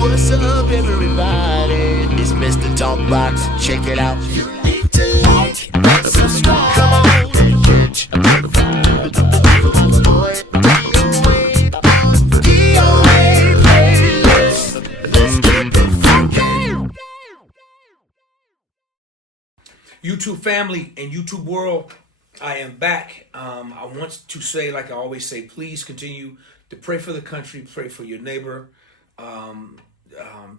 What's up, everybody? It's Mr. Talkbox. Check it out. You need to like and subscribe. Come on and catch a motherfucker. Boy, DOA playlist. Let's keep it funky. YouTube family and YouTube world, I am back. I want to say, like I always say, please continue to pray for the country, pray for your neighbor.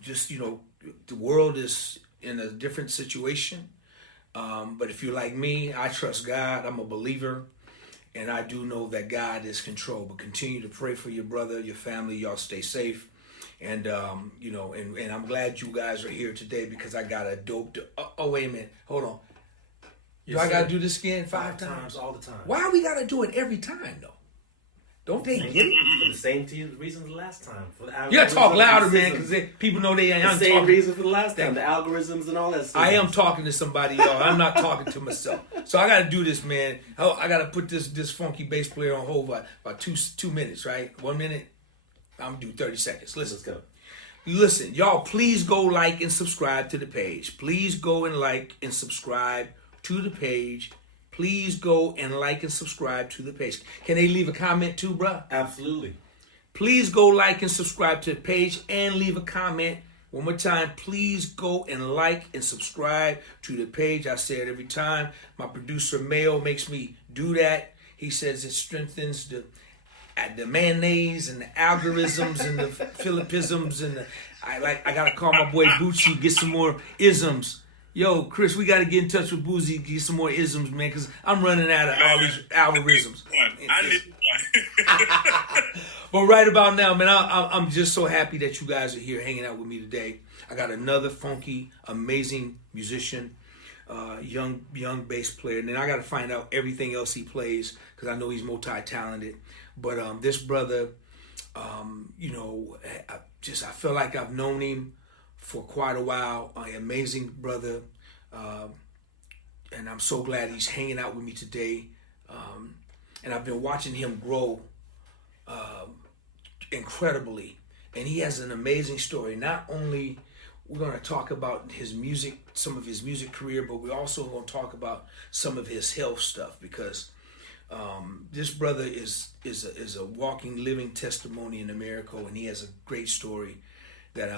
Just, the world is in a different situation. But if you're like me, I trust God. I'm a believer. And I do know that God is control. But continue to pray for your brother, your family. Y'all stay safe. And, and I'm glad you guys are here today because I got a dope... wait a minute. Hold on. Do I got to do this again five times? All the time. Why we got to do it every time, though? Don't they get it? For the same reasons the last time. For the You got to talk louder, man, because people know they ain't... The same reason for the last time. The algorithms and all that stuff. I am talking to somebody, y'all. I'm not talking to myself. So I got to do this, man. I got to put this funky bass player on hold by about 2 minutes, right? 1 minute. I'm going to do 30 seconds. Listen. Let's go. Listen, y'all, please go like and subscribe to the page. Please go and like and subscribe to the page. Please go and like and subscribe to the page. Can they leave a comment too, bruh? Absolutely. Please go like and subscribe to the page and leave a comment. One more time, please go and like and subscribe to the page. I say it every time. My producer, Mayo, makes me do that. He says it strengthens the mayonnaise and the algorithms and the Philippisms and I gotta call my boy Bootsy, get some more isms. Yo, Chris, we gotta get in touch with Boozy, get some more isms, man, because I'm running out of all these algorithms. I need one. But right about now, man, I'm just so happy that you guys are here hanging out with me today. I got another funky, amazing musician, young bass player, and then I got to find out everything else he plays because I know he's multi-talented. But this brother, I feel like I've known him for quite a while. An amazing brother, and I'm so glad he's hanging out with me today. And I've been watching him grow incredibly, and he has an amazing story. Not only we're going to talk about his music, some of his music career, but we're also going to talk about some of his health stuff because this brother is a walking, living testimony in a miracle, and he has a great story that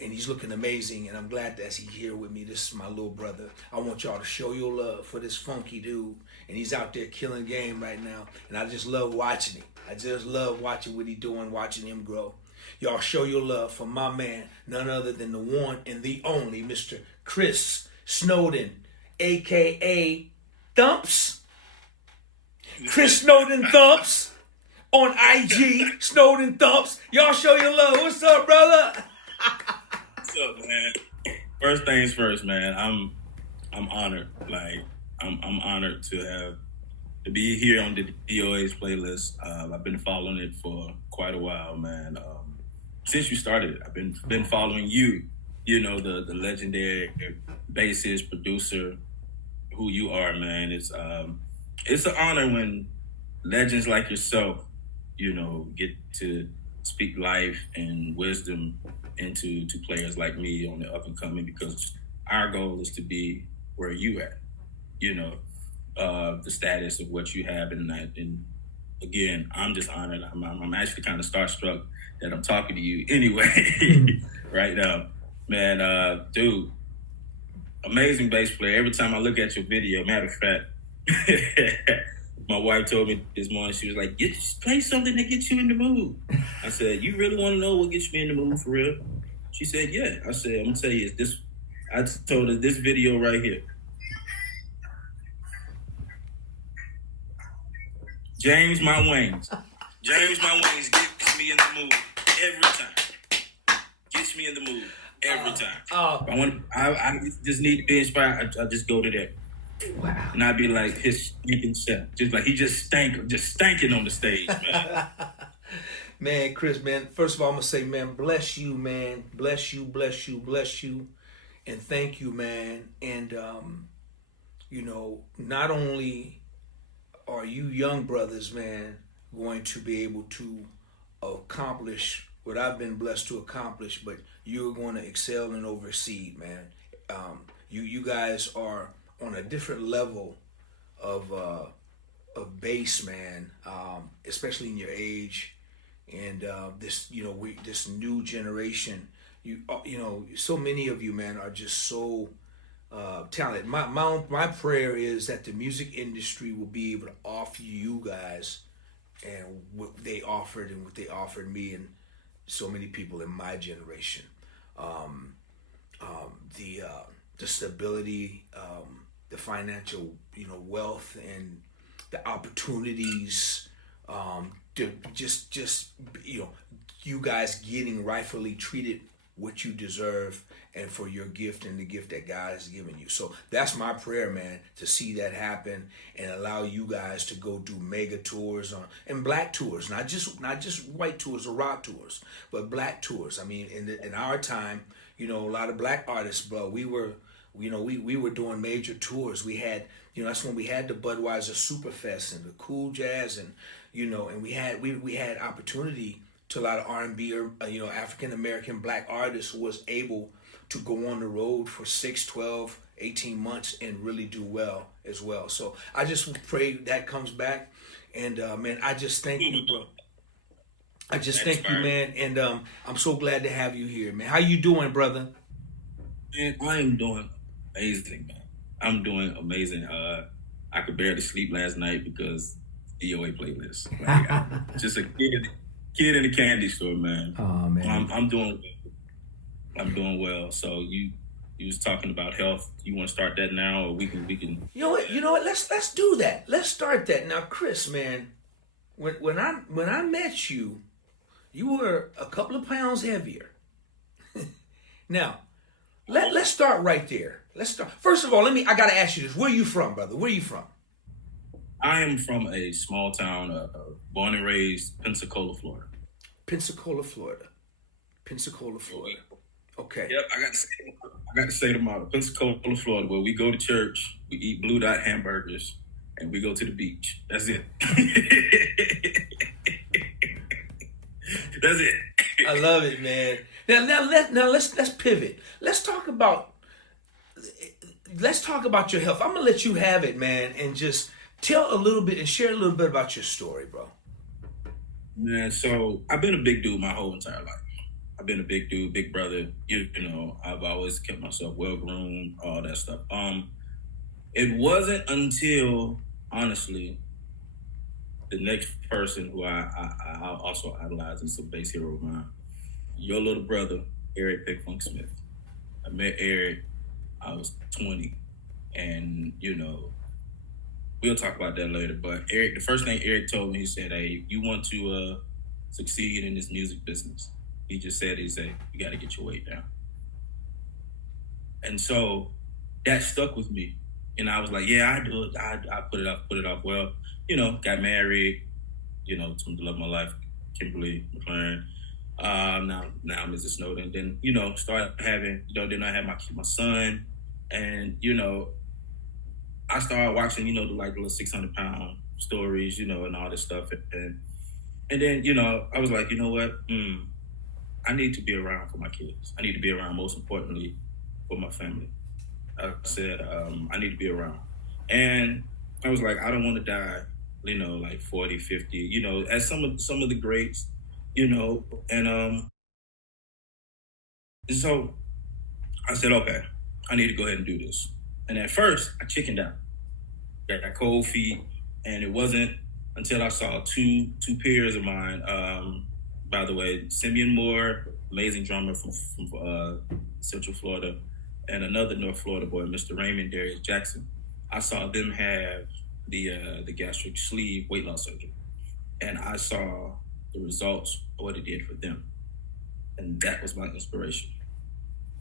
and he's looking amazing, and I'm glad that he's here with me. This is my little brother. I want y'all to show your love for this funky dude, and he's out there killing game right now, and I just love watching him. I just love watching what he's doing, watching him grow. Y'all show your love for my man, none other than the one and the only Mr. Chris Snowden, a.k.a. Thumps. Chris Snowden Thumps on IG, Snowden Thumps. Y'all show your love. What's up, brother? What's up, man? First things first, man. I'm honored. Like I'm honored to be here on the DOA's playlist. I've been following it for quite a while, man. Since you started it, I've been following you. You know, the legendary bassist, producer, who you are, man. It's an honor when legends like yourself, get to speak life and wisdom into players like me on the up and coming, because our goal is to be where you at, the status of what you have. And again, I'm just honored. I'm actually kind of starstruck that I'm talking to you anyway right now, man. Dude, amazing bass player. Every time I look at your video, matter of fact, my wife told me this morning, she was like, play something that gets you in the mood. I said, you really want to know what gets me in the mood for real? She said, yeah. I said, I'm going to tell you, I told her this video right here. James My Wings. James My Wings gets me in the mood every time. Gets me in the mood every time. I just need to be inspired. I just go to that. Wow. And I'd be like his stinking self. Just like he just stanking on the stage, man. Man, Chris, man, first of all, I'm going to say, man, bless you, man. Bless you, bless you, bless you. And thank you, man. And, not only are you young brothers, man, going to be able to accomplish what I've been blessed to accomplish, but you're going to excel and oversee, man. You guys are on a different level of base, man, especially in your age, and this this new generation. So many of you, man, are just so talented. My prayer is that the music industry will be able to offer you guys and what they offered and what they offered me and so many people in my generation. The stability, the financial, wealth, and the opportunities, to just you guys getting rightfully treated what you deserve and for your gift and the gift that God has given you. So that's my prayer, man, to see that happen and allow you guys to go do mega tours and black tours, not just white tours or rock tours, but black tours. I mean, in our time, a lot of black artists, bro, we were doing major tours. We had, that's when we had the Budweiser Superfest and the Cool Jazz, and and we had opportunity to a lot of R&B or African American black artists who was able to go on the road for 6, 12, 18 months and really do well as well. So I just pray that comes back, and man, I just thank you, bro. I just thank you, man, and I'm so glad to have you here, man. How you doing, brother? Man, I am doing amazing, man. I'm doing amazing. I could barely sleep last night because DOA playlist. Like, I'm just a kid in a candy store, man. Oh man, I'm doing well. So you was talking about health. You want to start that now, or we can. You know what? Let's do that. Let's start that now, Chris, man. When I met you, you were a couple of pounds heavier. Now, let's start right there. Let's start. First of all, I gotta ask you this. Where are you from, brother? Where are you from? I am from a small town, born and raised Pensacola, Florida. Pensacola, Florida. Okay. Yep, I got to say the model. Pensacola, Florida, where we go to church, we eat Blue Dot hamburgers, and we go to the beach. That's it. That's it. I love it, man. Now let's pivot. Let's talk about your health. I'm gonna let you have it, man, and just tell a little bit and share a little bit about your story, bro. Man, so I've been a big dude my whole entire life. I've been a big dude, big brother. I've always kept myself well groomed, all that stuff. It wasn't until, honestly, the next person who I also idolize is a bass hero of mine, your little brother, Eric Big Funk Smith. I met Eric, I was 20, and we'll talk about that later. But Eric, the first thing Eric told me, he said, "Hey, you want to succeed in this music business?" He said, "You got to get your weight down." And so that stuck with me. And I was like, yeah, I do it. I put it off. Well, got married, to the love of my life, Kimberly McLaren. Now Mrs. Snowden. Then, started having, then I had my son. And, I started watching, the little 600-pound stories, and all this stuff. And then, I was like, you know what? I need to be around for my kids. I need to be around, most importantly, for my family. I said, I need to be around. And I was like, I don't want to die, like 40, 50, as some of the greats, and so I said, okay, I need to go ahead and do this. And at first, I chickened out. Got cold feet, and it wasn't until I saw two peers of mine, by the way, Simeon Moore, amazing drummer from Central Florida, and another North Florida boy, Mr. Raymond Darius Jackson. I saw them have the gastric sleeve weight loss surgery, and I saw the results of what it did for them, and that was my inspiration.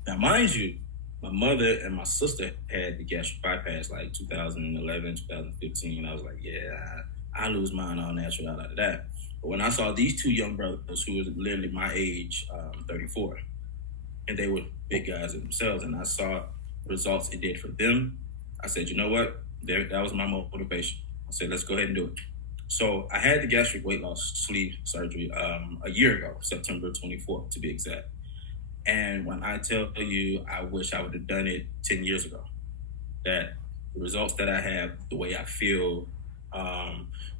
Now, mind you, my mother and my sister had the gastric bypass like 2011, 2015, and I was like, yeah, I lose mine all natural out of that. But when I saw these two young brothers who was literally my age, 34, and they were big guys in themselves, and I saw the results it did for them, I said, you know what? That was my motivation. I said, let's go ahead and do it. So I had the gastric weight loss sleeve surgery a year ago, September 24th to be exact. And when I tell you, I wish I would have done it 10 years ago. That the results that I have, the way I feel,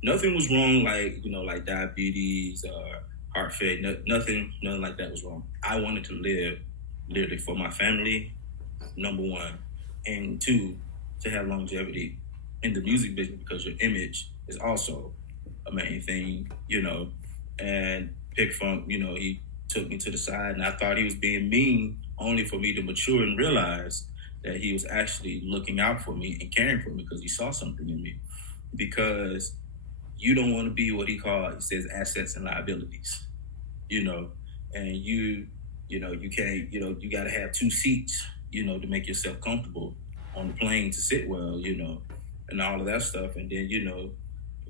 nothing was wrong, like diabetes or heart failure, nothing like that was wrong. I wanted to live literally for my family, number one, and two, to have longevity in the music business because your image is also a main thing, and Pick Funk, he took me to the side and I thought he was being mean only for me to mature and realize that he was actually looking out for me and caring for me because he saw something in me. Because you don't want to be what he says assets and liabilities, and you can't, you got to have two seats, to make yourself comfortable on the plane to sit well, and all of that stuff. And then,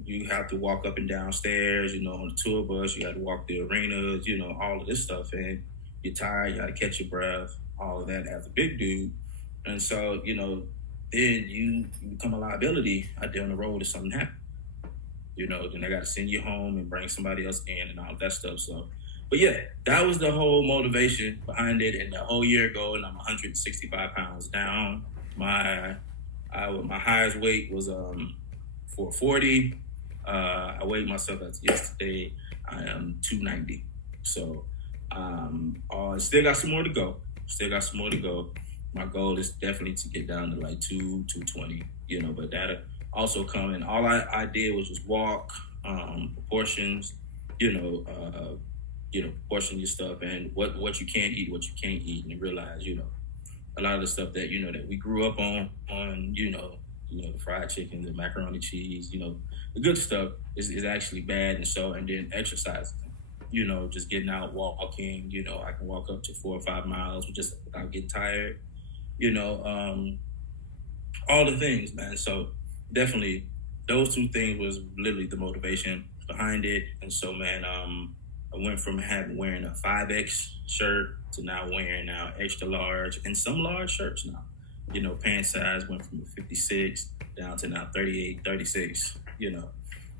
you have to walk up and down stairs, on the tour bus, you got to walk the arenas, all of this stuff. And you're tired, you got to catch your breath, all of that as a big dude. And so, then you become a liability out there on the road if something happens. Then I got to send you home and bring somebody else in and all of that stuff. So, but yeah, that was the whole motivation behind it. And the whole year ago, and I'm 165 pounds down. My highest weight was 440. I weighed myself as yesterday. I am 290. So still got some more to go. My goal is definitely to get down to like 220, but that'll also come. And all I did was just walk, proportions, portion your stuff and what you can eat, what you can't eat, and realize, a lot of the stuff that, that we grew up on, the fried chicken, the macaroni cheese, the good stuff is actually bad. And then exercising, just getting out, walking, I can walk up to 4 or 5 miles just without getting tired, all the things, man. So definitely those two things was literally the motivation behind it. And so, man, I went from wearing a 5X shirt to now wearing extra large and some large shirts now. Pant size went from 56 down to now 38, 36,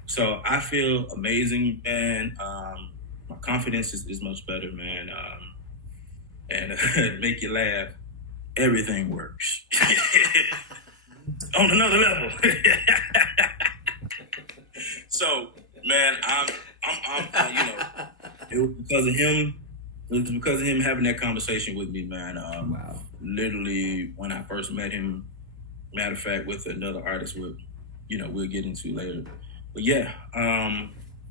So I feel amazing, man. My confidence is much better, man. And to make you laugh, everything works. On another level. So, man, it was because of him. It was because of him having that conversation with me, man. Wow. Literally, when I first met him, matter of fact, with another artist we'll get into later. But yeah,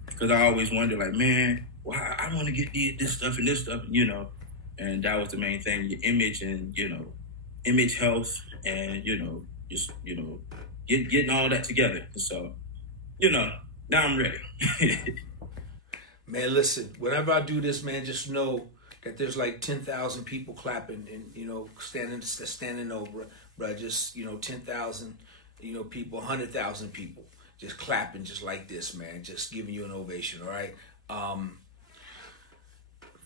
because I always wondered, like, man, why I want to get this stuff and this stuff, and that was the main thing, your image and, image health and, just, getting all that together. So, now I'm ready. Man, listen, whenever I do this, man, just know that there's like 10,000 people clapping and, standing over, bro. Just, 10,000, people, 100,000 people just clapping just like this, man. Just giving you an ovation, all right?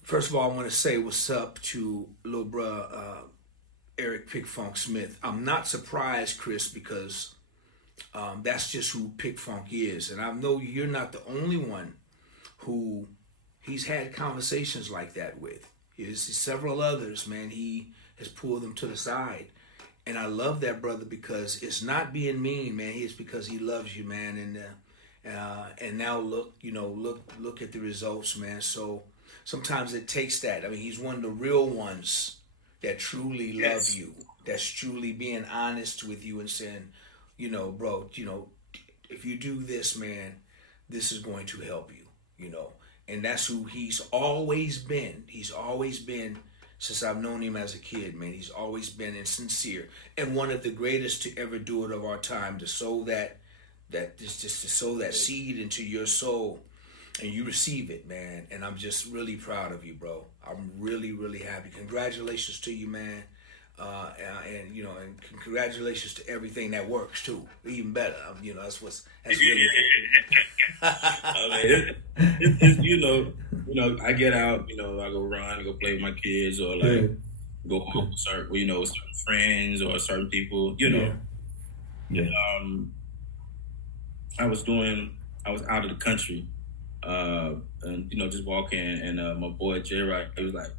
First of all, I want to say what's up to little bruh, Eric Pick Funk Smith. I'm not surprised, Chris, because that's just who Pick Funk is. And I know you're not the only one who he's had conversations like that with. There's several others, man. He has pulled them to the side. And I love that, brother, because it's not being mean, man. It's because he loves you, man. And now look at the results, man. So sometimes it takes that. I mean, he's one of the real ones that truly love you, that's truly being honest with you and saying, bro, if you do this, man, this is going to help you. And that's who he's always been. He's always been, since I've known him as a kid, man. He's always been sincere and one of the greatest to ever do it of our time, to sow that to sow that seed into your soul, and you receive it, man. And I'm just really proud of you, bro. I'm really, really happy. Congratulations to you, man. And congratulations to everything that works too. Even better, that's really. I get out, I go run, I go play with my kids, or go home with certain friends or certain people, I was doing I was out of the country, and just walking, and my boy J Rock, he was like,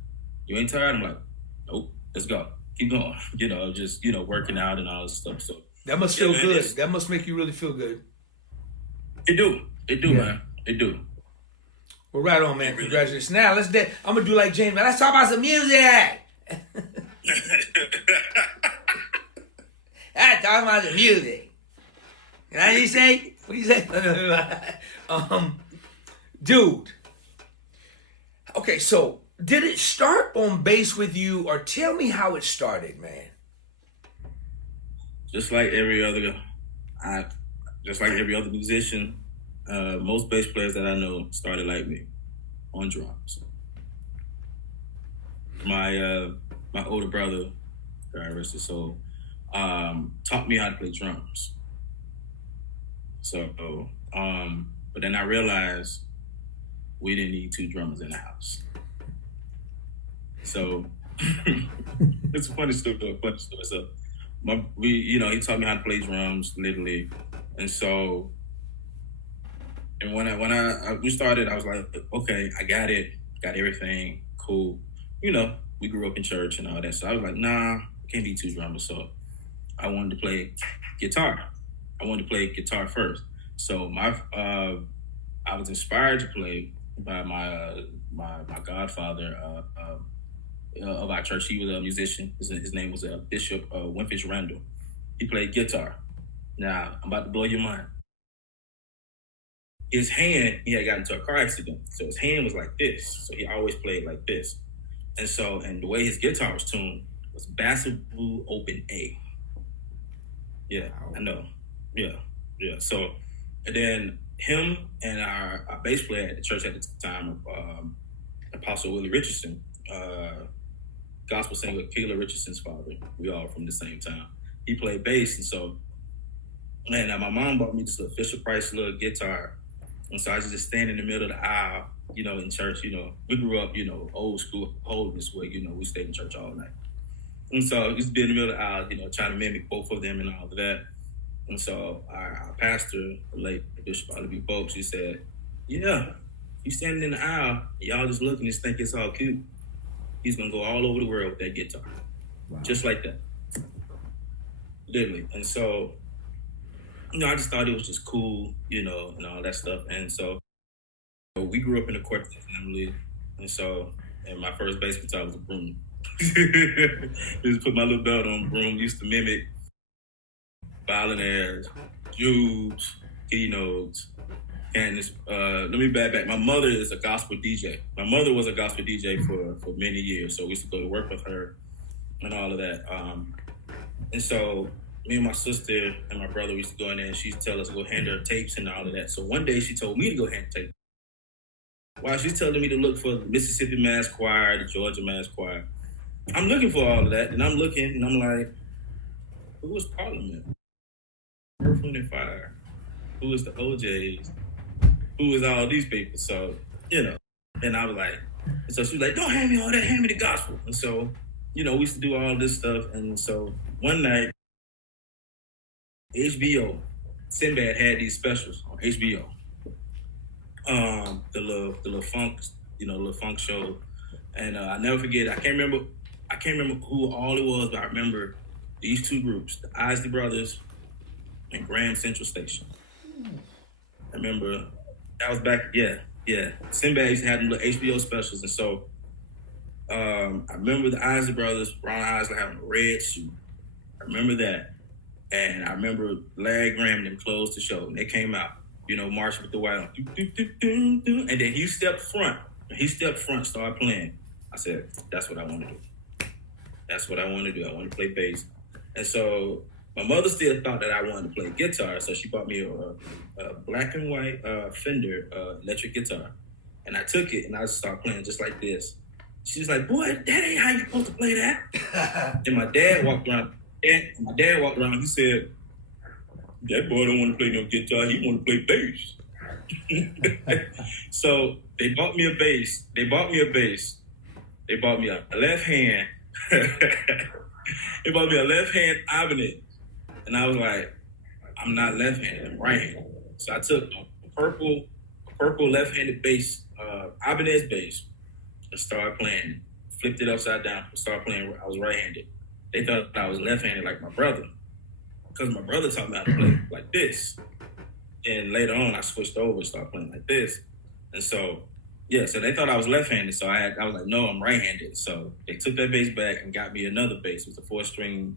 "You ain't tired?" I'm like, "Nope, let's go, keep going." Just working out and all this stuff. So that must feel good. That must make you really feel good. It do, man. It do. Well, right on, man. Congratulations. Now I'm gonna do like James, man. Let's talk about some music. I talk about the music. And how do you say? What do you say? Dude. Okay, so did it start on bass with you, or tell me how it started, man? Just like every other musician, most bass players that I know started like me, on drums. My older brother, God rest his soul, taught me how to play drums. So, but then I realized we didn't need two drummers in the house. So it's a funny story. So he taught me how to play drums, literally, and so. And when we started, I was like, okay, I got it, got everything, cool. We grew up in church and all that, so I was like, nah, it can't be two drummers. So I wanted to play guitar. I wanted to play guitar first. So I was inspired to play by my godfather of our church. He was a musician. His name was Bishop Winfish Randall. He played guitar. Now I'm about to blow your mind. His hand, he had gotten into a car accident. So his hand was like this. So he always played like this. And the way his guitar was tuned was bassable open A. Yeah, I know. Yeah. So, and then him and our bass player at the church at the time, Apostle Willie Richardson, gospel singer Keela Richardson's father. We all from the same town. He played bass. And so, man, my mom bought me this little Fisher-Price little guitar. And so I was just standing in the middle of the aisle, in church. We grew up, old school holiness where, we stayed in church all night. And so I used to be in the middle of the aisle, trying to mimic both of them and all of that. And so our pastor, the late Bishop Oliver Bogues, he said, yeah, you standing in the aisle, y'all just looking and just think it's all cute. He's going to go all over the world with that guitar. Wow. Just like that. Literally. And so, I just thought it was just cool, and all that stuff. And so we grew up in a quartet family. And my first bass guitar was a broom. Just put my little belt on broom. Used to mimic violinaires, jubes, keynotes. And let me back. My mother is a gospel DJ. My mother was a gospel DJ for many years. So we used to go to work with her and all of that. And so me and my sister and my brother used to go in there and she'd tell us to go hand her tapes and all of that. So one day she told me to go hand tapes. While she's telling me to look for the Mississippi Mass Choir, the Georgia Mass Choir. I'm looking for all of that, and I'm looking, and I'm like, who was Parliament? Earth, Wind and Fire? Who was the OJs? Who was all these people? So, and I was like, and so she was like, don't hand me all that, hand me the gospel. And so, we used to do all this stuff, and so one night, HBO, Sinbad had these specials on HBO. The little funk, little funk show, and I never forget. I can't remember who all it was, but I remember these two groups: the Isley Brothers and Graham Central Station. I remember that was back. Yeah. Sinbad used to have them little HBO specials, and so I remember the Isley Brothers, Ron Isley having a red suit. I remember that. And I remember Larry Graham and them closed the show. And they came out, marching with the white on. And then he stepped front. Started playing. I said, that's what I want to do. That's what I want to do. I want to play bass. And so my mother still thought that I wanted to play guitar. So she bought me a black and white Fender electric guitar. And I took it and I started playing just like this. She was like, boy, that ain't how you supposed to play that. And my dad walked around. He said, that boy don't want to play no guitar. He want to play bass. So they bought me a bass. They bought me a left hand. They bought me a left hand Ibanez. And I was like, I'm not left handed, I'm right handed. So I took purple left-handed bass, Ibanez bass. I started playing, flipped it upside down, started playing. I was right-handed. They thought I was left-handed like my brother, because my brother taught me how to play like this. And later on, I switched over and started playing like this. And so, yeah, so they thought I was left-handed. So I was like, no, I'm right-handed. So they took that bass back and got me another bass. It was a 4-string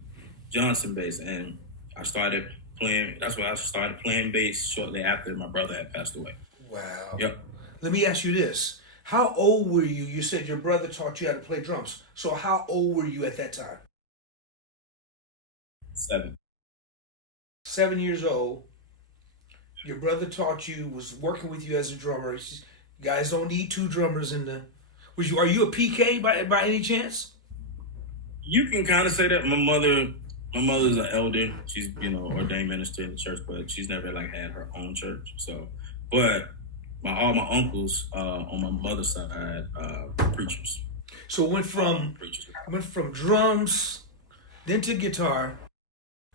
Johnson bass. And I started playing. That's why I started playing bass shortly after my brother had passed away. Wow. Yep. Let me ask you this. How old were you? You said your brother taught you how to play drums. So how old were you at that time? 7. 7 years old. Your brother taught you, was working with you as a drummer. You guys don't need 2 drummers in the... Are you a PK by any chance? You can kind of say that. My mother's an elder. She's, ordained minister in the church, but she's never had her own church. So, but all my uncles on my mother's side preachers. So it went from drums, then to guitar.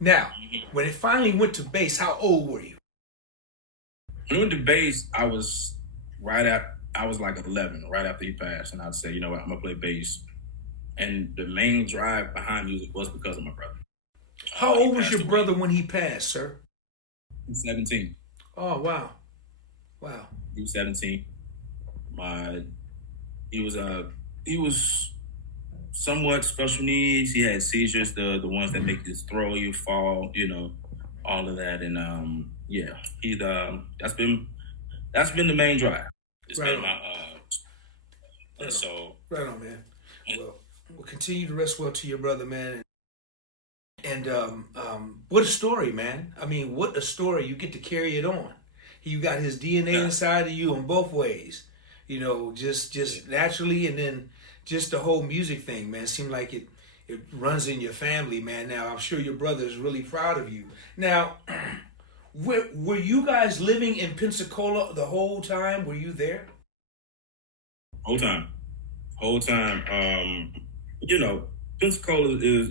Now, when it finally went to bass, how old were you? When it went to bass, I was like 11, right after he passed, and I'd say, you know what, I'm gonna play bass. And the main drive behind music was because of my brother. How old was your brother when he passed, sir? He was 17. Oh, wow. He was 17. He was somewhat special needs. He had seizures, the ones that make you throw, you fall, all of that. And he's that's been the main drive. It's right been my right so right on, man. Well, we'll continue to rest well to your brother, man. And what a story, man. I mean, what a story. You get to carry it on. You got his DNA inside of you in both ways. Just naturally, and then just the whole music thing, man. Seemed like it runs in your family, man. Now, I'm sure your brother is really proud of you. Now, were you guys living in Pensacola the whole time? Were you there? Whole time. Pensacola is,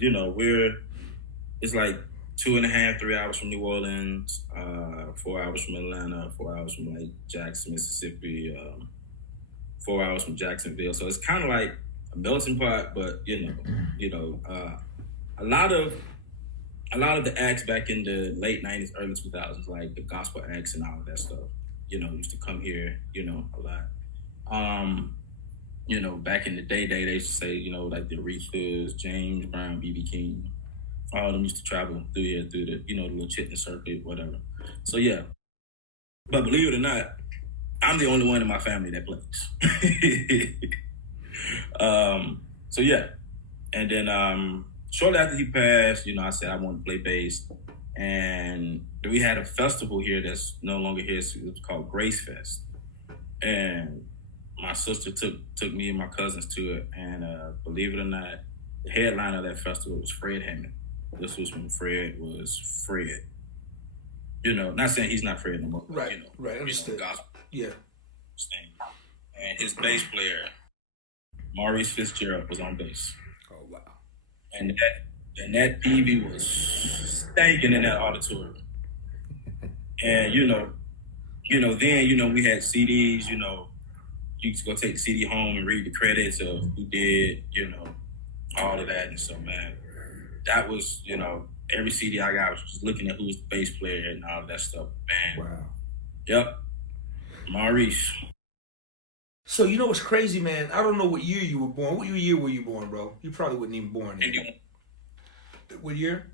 it's like 2.5, 3 hours from New Orleans, 4 hours from Atlanta, 4 hours from Jackson, Mississippi, 4 hours from Jacksonville. So it's kind of like a melting pot, but a lot of the acts back in the late 90s, early 2000s, like the gospel acts and all of that stuff, used to come here, a lot. Back in the day, they used to say, like the Aretha's, James Brown, B.B. King, all of them used to travel through the, the little Chitlin circuit, whatever. So, yeah. But believe it or not, I'm the only one in my family that plays. So, yeah. And then shortly after he passed, I said I wanted to play bass. And we had a festival here that's no longer here. So it was called Grace Fest. And my sister took me and my cousins to it. And believe it or not, the headliner of that festival was Fred Hammond. This was when Fred was Fred. Not saying he's not Fred no more. Right, right. Understood. Gospel. Yeah. And his bass player, Maurice Fitzgerald, was on bass. Oh, wow. And that PV was stinking in that auditorium. And, then, we had CDs, you used to go take the CD home and read the credits of who did, all of that. And so, man, that was, every CD I got was just looking at who's the bass player and all of that stuff. Man. Wow. Yep. Maurice. So, what's crazy, man? I don't know what year you were born. What year were you born, bro? You probably wasn't even born then. What year?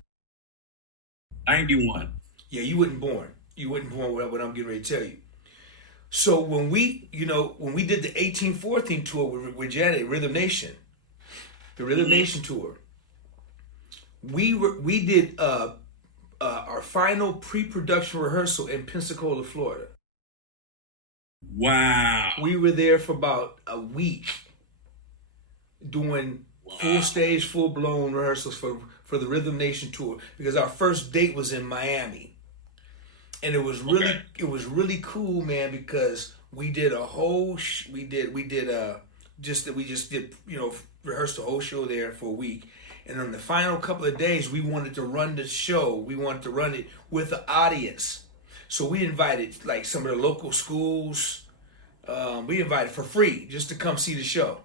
91. Yeah, you wasn't born. You wasn't born what I'm getting ready to tell you. So when we did the 1814 tour with Janet, Rhythm Nation, the Rhythm Nation tour, we did our final pre-production rehearsal in Pensacola, Florida. Wow. We were there for about a week doing full stage, full-blown rehearsals for the Rhythm Nation tour, because our first date was in Miami. And it was really cool, man, because we did a whole rehearsed the whole show there for a week. And on the final couple of days, we wanted to run the show. We wanted to run it with the audience. So we invited like some of the local schools. We invited for free just to come see the show,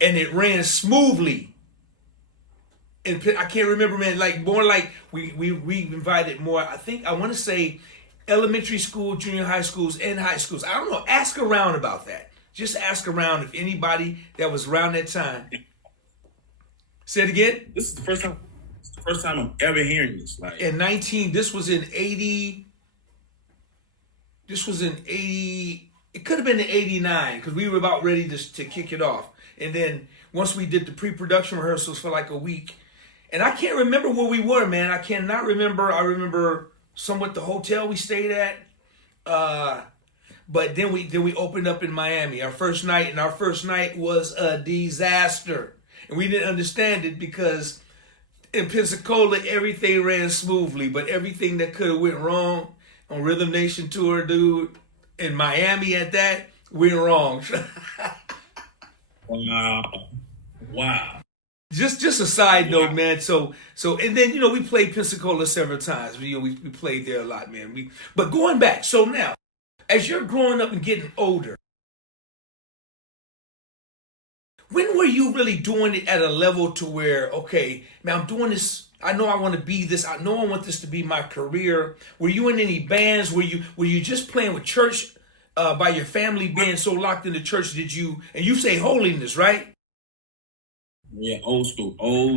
and it ran smoothly. And I can't remember, man. Like more like we invited more. I want to say elementary school, junior high schools, and high schools. I don't know. Ask around about that. Just ask around if anybody that was around that time. Say it again. This is the first time. It's the first time I'm ever hearing this. Like This was in 80. This was in 80. It could have been in 89 because we were about ready to kick it off. And then once we did the pre-production rehearsals for like a week, and I can't remember where we were, man. I cannot remember. I remember somewhat the hotel we stayed at. But then we opened up in Miami, our first night, and our first night was a disaster. And we didn't understand it because in Pensacola, everything ran smoothly, but everything that could have went wrong on Rhythm Nation tour, dude, in Miami at that, went wrong. Wow. Just a side note, man. So and then we played Pensacola several times. We played there a lot, man. But going back, so now as you're growing up and getting older, when were you really doing it at a level to where, okay, man, I'm doing this. I know I want to be this. I know I want this to be my career. Were you in any bands? Were you just playing with church by your family being so locked in the church? And you say holiness, right? Yeah, old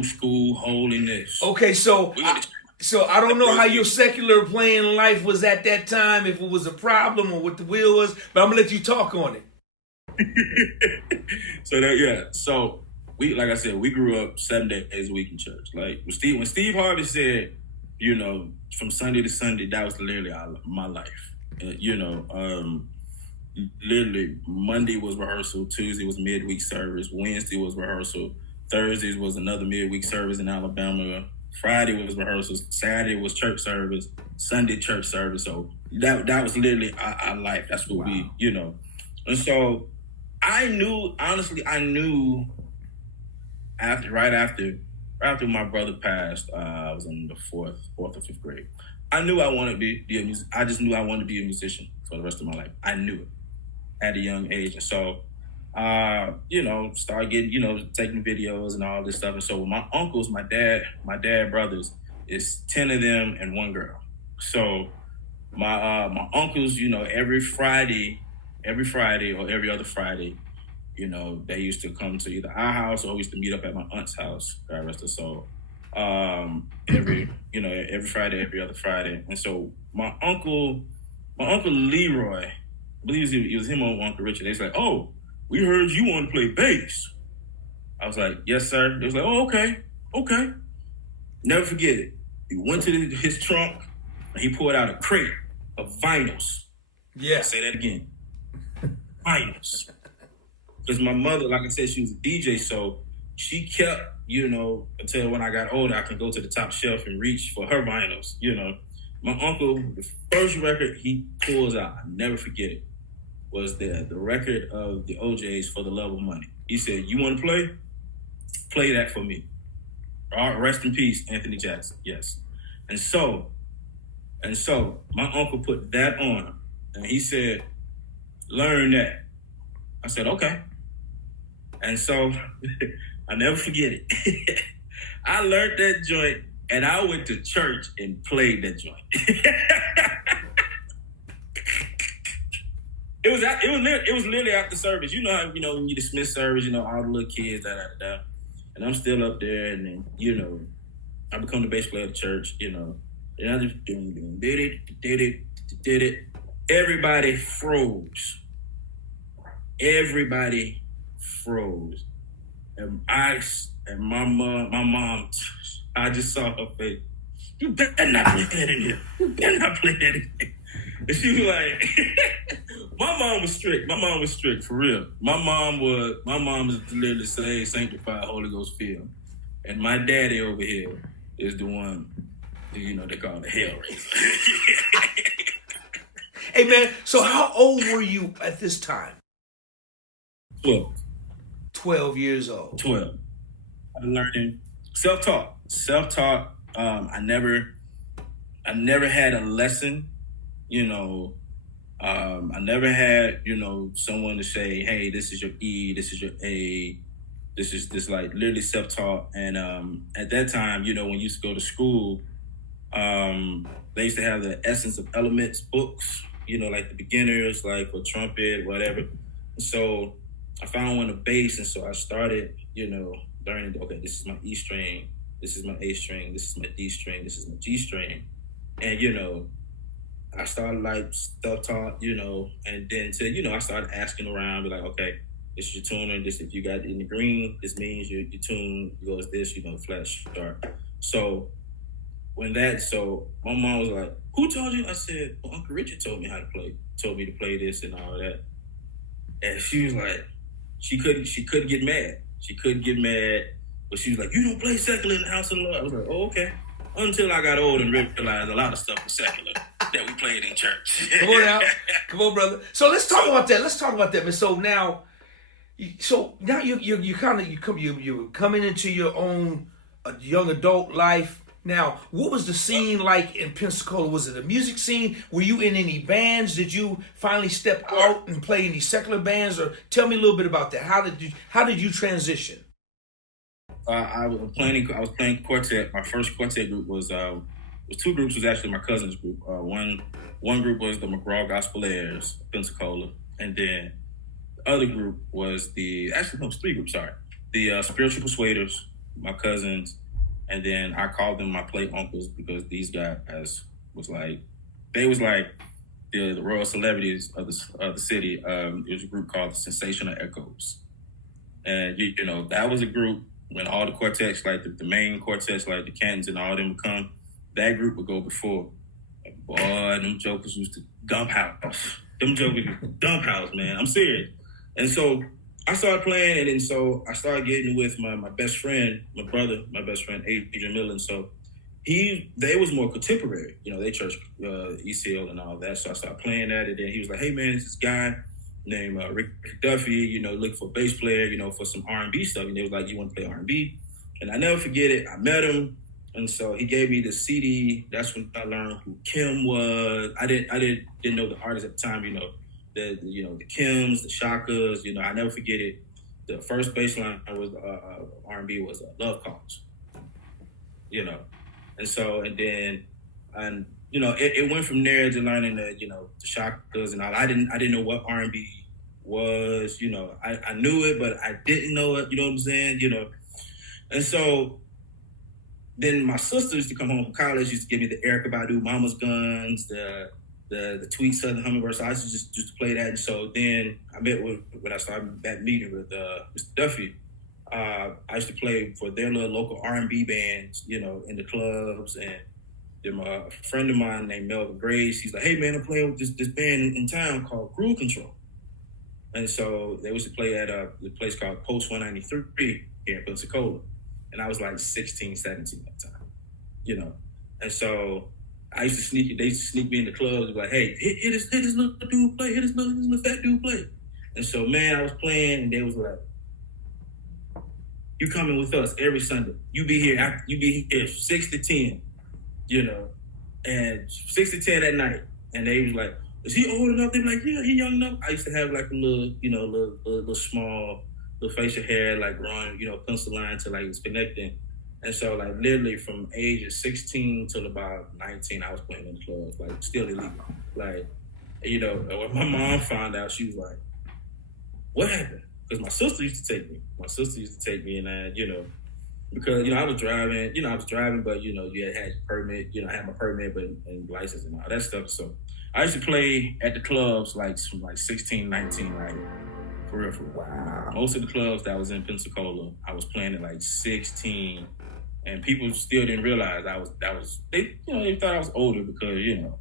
school holiness. Okay, so I don't know how your secular playing life was at that time, if it was a problem or what the will was, but I'm gonna let you talk on it. So we, like I said, we grew up 7 days a week in church. Like when Steve Harvey said, from Sunday to Sunday, that was literally my life. Literally Monday was rehearsal, Tuesday was midweek service, Wednesday was rehearsal, Thursdays was another midweek service in Alabama, Friday was rehearsals, Saturday was church service, Sunday church service. So that was literally our life. That's what we. And so I knew right after my brother passed, I was in the fourth or fifth grade. I knew I wanted to be a musician. I just knew I wanted to be a musician for the rest of my life. I knew it at a young age. And so, started getting, taking videos and all this stuff. And so with my uncles, my dad brothers, it's 10 of them and one girl. So my uncles, every Friday or every other Friday, they used to come to either our house or we used to meet up at my aunt's house, God rest her soul. Every Friday, every other Friday. And so my uncle Leroy, I believe it was him or Uncle Richard. They was like, "Oh, we heard you want to play bass." I was like, "Yes, sir." They was like, "Oh, okay." Never forget it. He went to his trunk and he pulled out a crate of vinyls. Yeah. I'll say that again. Vinyls. Because my mother, like I said, she was a DJ, so she kept, until when I got older, I could go to the top shelf and reach for her vinyls, My uncle, the first record he pulls out, I never forget it, was the record of the OJs, For the Love of Money. He said, "You want to play? Play that for me." All right, rest in peace, Anthony Jackson. Yes. And so my uncle put that on, and he said, "Learn that." I said, "Okay." And so I never forget it. I learned that joint, and I went to church and played that joint. It was literally after service. You know how when you dismiss service, all the little kids, and I'm still up there, and then I become the bass player of the church, and I just did it. Everybody froze. And my mom, I just saw her face. "You better not play that in here. You better not play that in here." And she was like, my mom was strict. My mom was strict, for real. My mom was literally saved, sanctified, Holy Ghost filled. And my daddy over here is the one, they call the Hellraiser. Hey, man, so how old were you at this time? 12. 12 years old. 12. I'm learning self-taught. I never had a lesson, you know, I never had, you know, someone to say, hey, this is your E, this is your A, this is this like literally self-taught. And at that time, you know, when you used to go to school, they used to have the Essence of Elements books, you know, like the beginners, like for trumpet, whatever. So I found one of bass, and so I started, you know, learning, okay, this is my E string, this is my A string, this is my D string, this is my G string. And, you know, I started like self-taught, you know, and then you know, I started asking around, be like, okay, this is your tuner, this, if you got it in the green, this means your tune goes this, you know, flat, sharp. So so my mom was like, who told you? I said, well, Uncle Richard told me how to play, told me to play this and all that. And she was like, she couldn't get mad. She couldn't get mad, but she was like, you don't play secular in the house of the Lord. I was like, oh, okay. Until I got old and realized a lot of stuff was secular that we played in church. Come on now. Come on, brother. So let's talk about that. Let's talk about that. But so now you're coming into your own young adult life. Now, what was the scene like in Pensacola? Was it a music scene? Were you in any bands? Did you finally step out and play any secular bands? Or tell me a little bit about that. How did you transition? I was playing quartet. My first quartet group was two groups. Was actually my cousin's group. One group was the McGraw Gospel Airs, Pensacola, and then the other group was it was three groups. Sorry, the Spiritual Persuaders, my cousins, and then I called them my play uncles because these guys was like the royal celebrities of the city. It was a group called the Sensational Echoes, and you know, that was a group. When all the quartets, like the main quartets, like the Cantons and all them would come, that group would go before. And boy, them jokers used to dump house. Them jokers used to dump house, man. I'm serious. And so I started playing, and then so I started getting with my best friend, my best friend, Adrian Millen. So they was more contemporary, you know, they church ECL and all that. So I started playing that, and then he was like, hey man, this guy named Rick Duffy, you know, looking for a bass player, you know, for some R&B stuff. And they was like, you want to play R&B? And I never forget it. I met him, and so he gave me the CD. That's when I learned who Kim was. I didn't know the artists at the time, you know, the Kims, the Shakas, you know. I never forget it. The first bass line was R&B was Love Calls, you know. And then you know, it went from there to learning the, you know, the Shakas and all. I didn't know what R&B was, you know. I knew it, but I didn't know it, you know what I'm saying, you know. And so then my sister used to come home from college, used to give me the Erykah Badu Mama's Guns, the Tweet Southern Hummingbird. So I used to just play that. And so then when I started that meeting with Mr. Duffy, I used to play for their little local R&B bands, you know, in the clubs. And then a friend of mine named Melvin Grace, he's like, hey man, I'm playing with this band in town called Groove Control. And so they used to play at the place called Post 193 here in Pensacola. And I was like 16, 17 at the time, you know. And so they used to sneak me in the clubs and be like, hey, hit this little dude play, hit this little fat dude play. And so, man, I was playing, and they was like, you coming with us every Sunday. You be here 6 to 10. You know, and 6 to 10 at night. And they was like, is he old enough? They be like, yeah, he young enough. I used to have like a little, you know, little small, little facial hair, like growing, you know, pencil line to like it's connecting. And so like literally from age of 16 till about 19, I was playing in the clubs, like still illegal. Like, you know, when my mom found out, she was like, what happened? Because my sister used to take me. And you know, because, you know, I was driving, but, you know, you had your permit, you know, I had my permit, but and license and all that stuff. So I used to play at the clubs like from like 16, 19, like for real. Wow. Most of the clubs that was in Pensacola, I was playing at like 16, and people still didn't realize they thought I was older because, you know,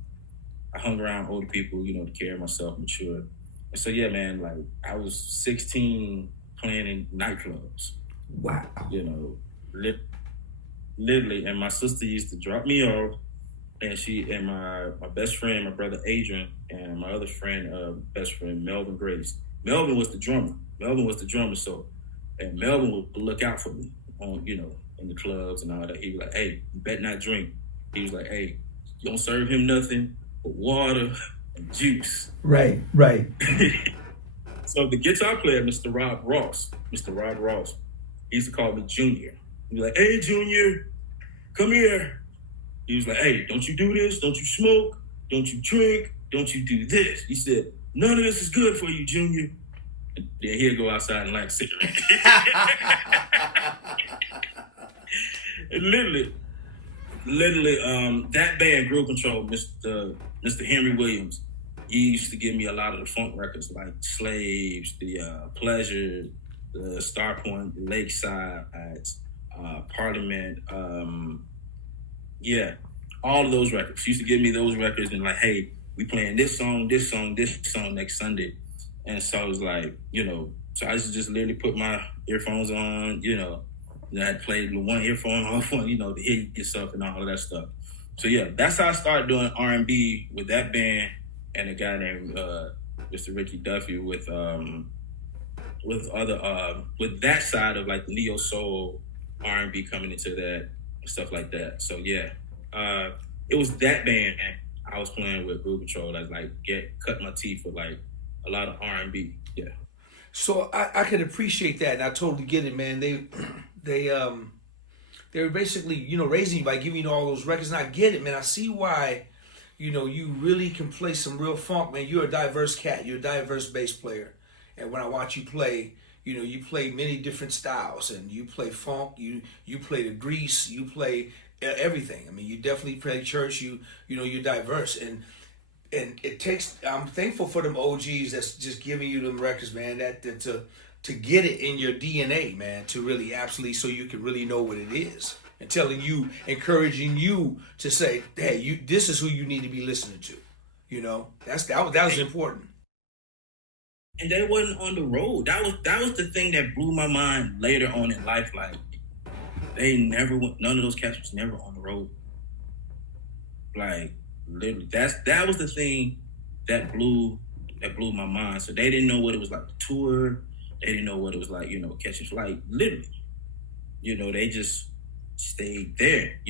I hung around older people, you know, to carry myself mature. And so, yeah, man, like I was 16 playing in nightclubs. Wow. You know, literally, and my sister used to drop me off, and my best friend, my brother Adrian, and my other friend, best friend Melvin Grace. Melvin was the drummer. So, and Melvin would look out for me on, you know, in the clubs and all that. He was like, hey, you better not drink. He was like, hey, you don't serve him nothing. with water and juice. Right. So the guitar player, Mr. Rob Ross, he used to call me Junior. He'd be like, "Hey, Junior, come here." He was like, "Hey, don't you do this. Don't you smoke. Don't you drink. Don't you do this." He said, "None of this is good for you, Junior." And then he'd go outside and light a cigarette. And literally, that band, Groove Control, Mr. Henry Williams, he used to give me a lot of the funk records like Slaves, the Pleasure, the Star Point, the Lakeside, Parliament, all of those records. He used to give me those records and like, "Hey, we playing this song next Sunday." And so I was like, so I used to just literally put my earphones on, I had to play one earphone off one, to hit yourself and all of that stuff. So yeah, that's how I started doing R&B with that band and a guy named Mr. Ricky Duffy with that side of like the neo soul R&B coming into that and stuff like that. So yeah, it was that band I was playing with, Groove Control, that's like cut my teeth with like a lot of R&B. Yeah. So I could appreciate that, and I totally get it, man. They were basically, raising you by giving you all those records, and I get it, man. I see why, you really can play some real funk, man. You're a diverse cat. You're a diverse bass player, and when I watch you play, you play many different styles, and you play funk, you play the grease, you play everything. I mean, you definitely play church. You're diverse, and it takes. I'm thankful for them OGs that's just giving you them records, man. That to get it in your DNA, man, to really absolutely, so you can really know what it is, and telling you, encouraging you to say, "Hey, this is who you need to be listening to." That was important. And they wasn't on the road. That was the thing that blew my mind later on in life. Like they never went. None of those cats was never on the road. Like literally, that was the thing that blew my mind. So they didn't know what it was like to tour. They didn't know what it was like, catching flight. Literally, they just stayed there.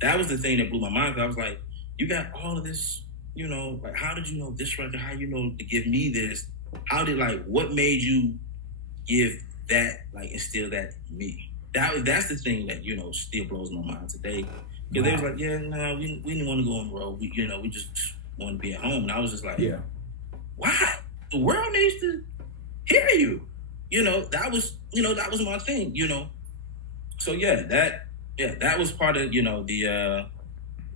That was the thing that blew my mind. 'Cause I was like, you got all of this. Like how did you know this record? How to give me this? How did what made you give that, instill that in me? That's the thing that still blows my mind today. Because they was like, yeah, no, we didn't want to go on the road. We just want to be at home. And I was just like, yeah, why? The world needs to hear you. That was my thing. So that was part of the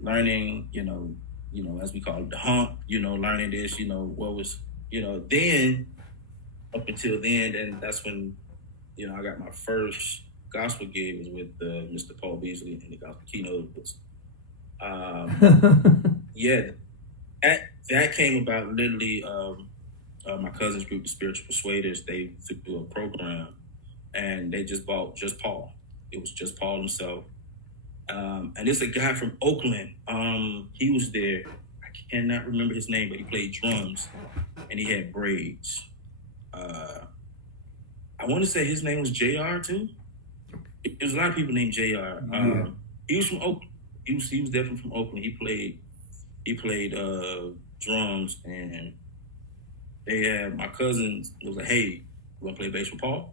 learning. As we call it, the hump. Learning this. What was then up until then that's when I got my first gospel gig was with Mr. Paul Beasley and the Gospel Keynotes. That came about literally. My cousin's group, the Spiritual Persuaders, they threw a program, and they just bought Just Paul. It was Just Paul himself, and it's a guy from Oakland. He was there. I cannot remember his name, but he played drums, and he had braids. I want to say his name was JR too. There's a lot of people named JR. He was from Oakland. He was definitely from Oakland. He played drums, and they had my cousins. It was like, "Hey, you want to play bass with Paul?"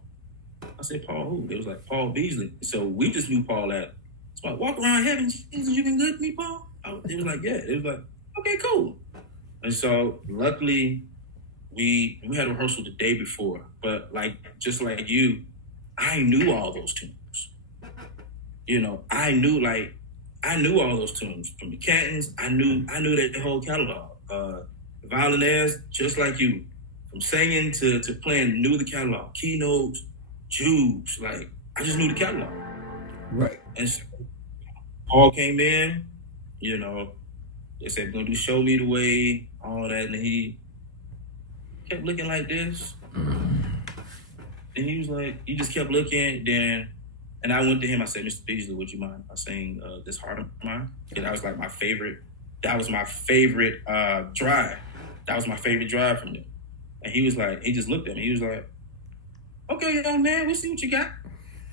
I said, "Paul who?" They was like, "Paul Beasley." So we just knew Paul at. It's like, "Walk around heaven. You been good to me, Paul?" It was like, "Yeah." It was like, "Okay, cool." And so luckily, we had a rehearsal the day before. But just like you, I knew all those tunes. I knew all those tunes from the Cantons. I knew that the whole catalog. Violinaires, just like you, from singing to playing, knew the catalog. Keynotes, Jubes, I just knew the catalog. Right. And so Paul came in, they said, we're going to do Show Me the Way, all that, and he kept looking like this. And he was like, he just kept looking, and I went to him, I said, "Mr. Beasley, would you mind if I sing This Heart of Mine?" And that was my favorite, drive. That was my favorite drive from them. And he was like, he just looked at me. He was like, "Okay, young man, we'll see what you got."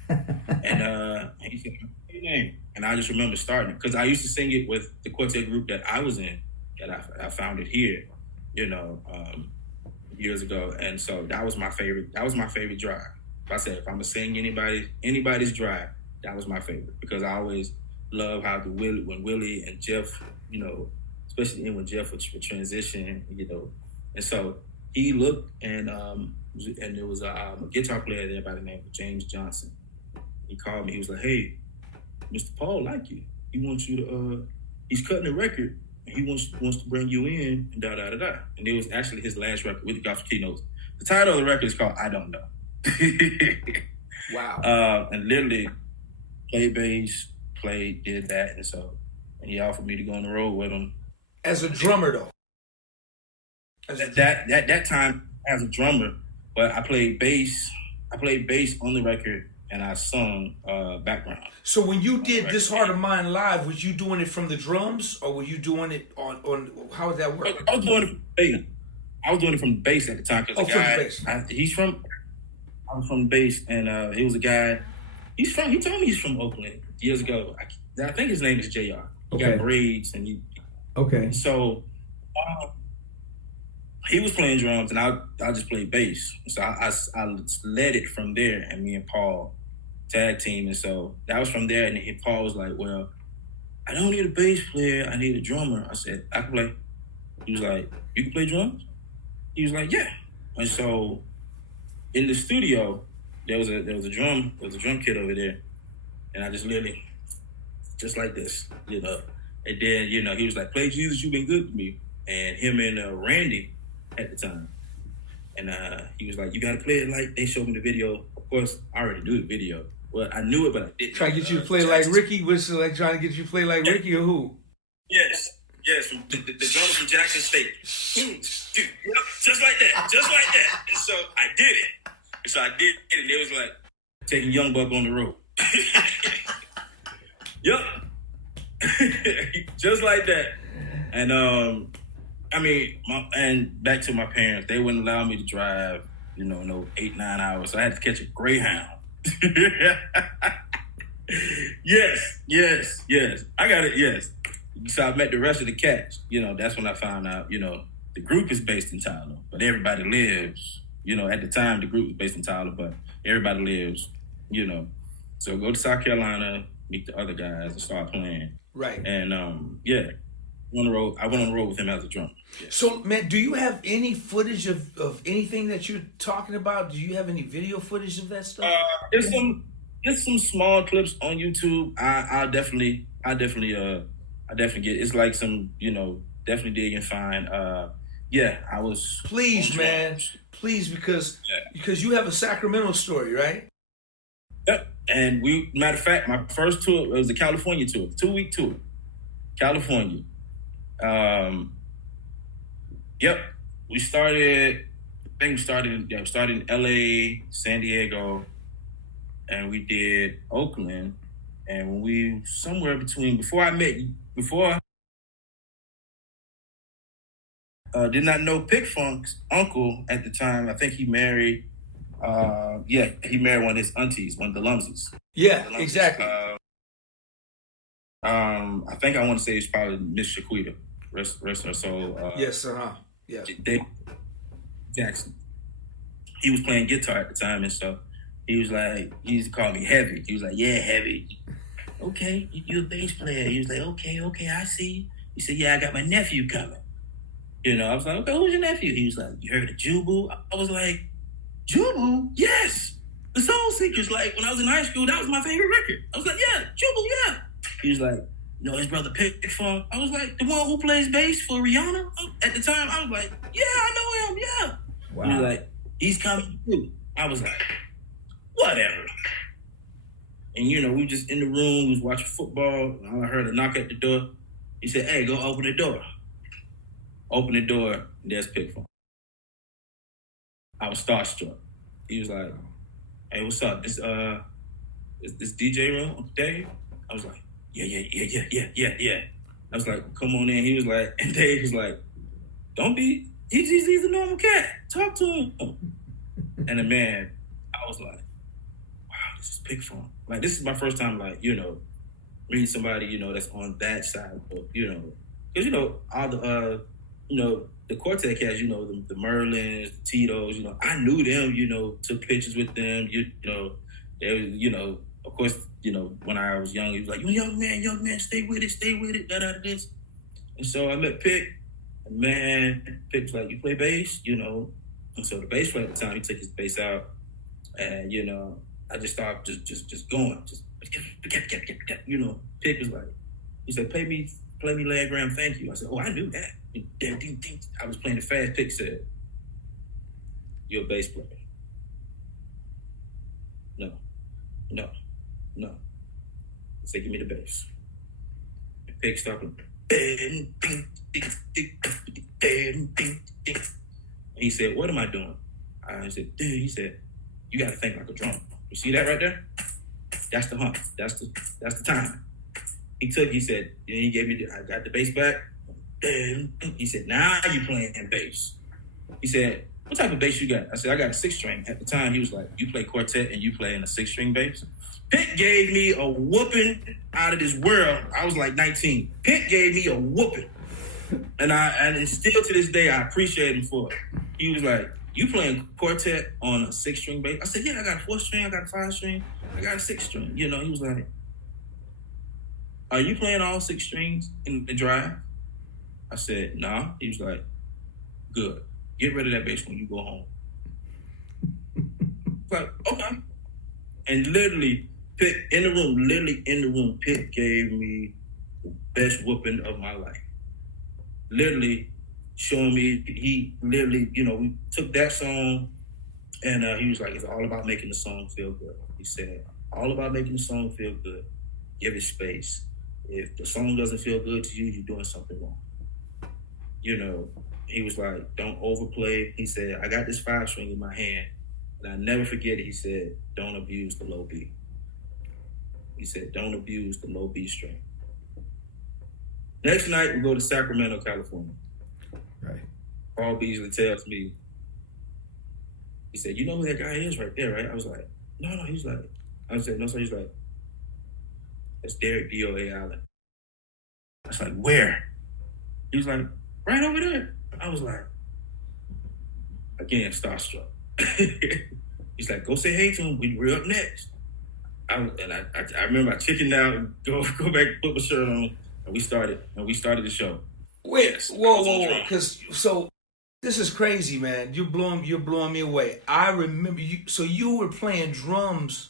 And he said, "What's your name?" And I just remember starting it because I used to sing it with the quartet group that I was in. that I found it here, years ago. And so that was my favorite drive. If I said, if I'm gonna sing anybody's drive, that was my favorite, because I always love how when Willie and Jeff, especially when Jeff would transition, and so he looked, and there was a guitar player there by the name of James Johnson. He called me. He was like, "Hey, Mr. Paul like you. He wants you to. He's cutting a record, and he wants to bring you in, and da da da da." And it was actually his last record with the Gospel Keynotes. The title of the record is called "I Don't Know." Wow. And literally played bass, did that, and he offered me to go on the road with him. As a drummer, though. At that time, as a drummer, but I played bass. I played bass on the record, and I sung background. So when you did This Heart of Mine live, was you doing it from the drums, or were you doing it on how would that work? I was doing it from the bass. I was doing it from the bass at the time, because from the bass. I was from the bass, and he was a guy. He told me he's from Oakland years ago. I think his name is JR. He got braids, and he. Okay. So he was playing drums, and I just played bass. So I led it from there, and me and Paul tag team. And so that was from there. And Paul was like, "Well, I don't need a bass player. I need a drummer." I said, "I can play." He was like, "You can play drums?" He was like, "Yeah." And so in the studio, there was a drum kit over there, and I just literally, just like this, And then he was like, "Play Jesus, you've been good to me." And him and Randy at the time, and he was like, "You got to play it like they showed me the video." Of course, I already knew the video. Well, I knew it, but I didn't. Try to get you to play like Ricky? Was it like trying to get you to play like Ricky or who? Yes. From the drummer from Jackson State. Just like that. And so I did it. And it was like taking Young Buck on the road. Yep. Just like that. And and back to my parents, they wouldn't allow me to drive, no 8-9 hours. So I had to catch a Greyhound. Yes. I got it, yes. So I met the rest of the cats. That's when I found out, the group is based in Tyler, but everybody lives, at the time the group was based in Tyler, but everybody lives, So go to South Carolina, meet the other guys, and start playing. Right. And I went on the road with him as a drummer. Yeah. So, man, do you have any footage of anything that you're talking about? Do you have any video footage of that stuff? There's some small clips on YouTube. I definitely get it. It's like some, definitely dig and find. I was. Please, man. Please, because you have a Sacramento story, right? Yep. And matter of fact, my first tour, it was a California tour, 2-week tour. California. Yep. We started in LA, San Diego, and we did Oakland. And when we somewhere between, did not know Pick Funk's uncle at the time. I think he married, he married one of his aunties, one of the Lumsies. Yeah, exactly. I think I want to say it's probably Miss Shaquita, rest her soul. Yes, yeah. Dave Jackson. He was playing guitar at the time, and so he used to call me Heavy. He was like, "Yeah, Heavy. Okay, you're a bass player." He was like, okay, I see. He said, "Yeah, I got my nephew coming." I was like, "Okay, who's your nephew?" He was like, "You heard of Jubu?" I was like, "Jubu? Yes. The Soul Seekers. Like, when I was in high school, that was my favorite record." I was like, "Yeah, Jubu, yeah." He was like, his brother Pick Funk. I was like, "The one who plays bass for Rihanna?" At the time, I was like, "Yeah, I know him, yeah." Wow. He was like, "He's coming too." I was like, "Whatever." And, we were just in the room, we was watching football, and I heard a knock at the door. He said, "Hey, go open the door." Open the door, and there's Pick Funk. I was starstruck. He was like, "Hey, what's up? This DJ room, Dave?" I was like, Yeah. I was like, "Come on in." He was like, and Dave was like, "Don't be, he's a normal cat. Talk to him." And the man, I was like, "Wow, this is Pick Funk." Like, this is my first time, like, meeting somebody, that's on that side of, because because you know all the you know the quartet cats, you know the Merlins, the Tito's, you know I knew them, you know took pictures with them, you know they was, you know of course you know when I was young he was like you young man, stay with it, da this, and so I met Pick, and man, Pick was like you play bass, you know, and so the bass player at the time he took his bass out, and you know I just started just going, just you know Pick was like he said play me Land Graham Thank You. I said, oh, I knew that. I was playing it fast. Pick said, you're a bass player. No. He said, give me the bass. And Pick started. And he said, what am I doing? I said, dude, he said, you got to think like a drummer. You see that right there? That's the hump. That's the time. He said, he gave me, I got the bass back. He said, now you playing bass. He said, what type of bass you got? I said, I got a 6-string. At the time, he was like, you play quartet and you play in a 6-string bass? Pitt gave me a whooping out of this world. I was like 19. Pitt gave me a whooping. And still to this day, I appreciate him for it. He was like, you playing quartet on a 6-string bass? I said, yeah, I got a 4-string, I got a 5-string, I got a 6-string. You know, he was like, are you playing all 6 strings in the drive? I said, nah. He was like, good. Get rid of that bass when you go home. Like, okay. And literally, Pitt in the room, Pitt gave me the best whooping of my life. Literally showing me, he literally, you know, we took that song and he was like, it's all about making the song feel good. He said, all about making the song feel good. Give it space. If the song doesn't feel good to you, you're doing something wrong. You know, he was like, don't overplay. He said, I got this 5-string in my hand, and I never forget it. He said, don't abuse the low B. He said, don't abuse the low B string. Next night, we go to Sacramento, California. Right. Paul Beasley tells me, he said, you know who that guy is right there, right? I was like, no. He's like, I said, no, so he's like, that's Derek DOA Allen. I was like, where? He was like, right over there. I was like, again, starstruck. He's like, go say hey to him. We're up next. I remember I chickened out and go back, put my shirt on, and we started the show. Wait, Yes, whoa, because so this is crazy, man. You're blowing me away. I remember you. So you were playing drums.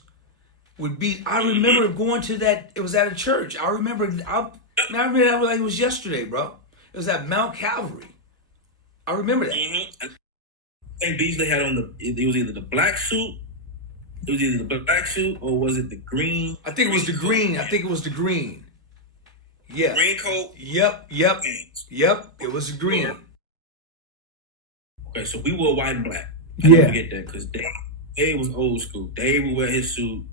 I remember going to that. It was at a church. I remember that like it was yesterday, bro. It was at Mount Calvary. I remember that. Mm-hmm. I think Beasley had on it was either the black suit. It was either the black suit or was it the green? I think it was the green. Yeah. Green coat. Yep. It was the green. Okay, so we wore white and black. I never forget that because Dave was old school. Dave would wear his suit.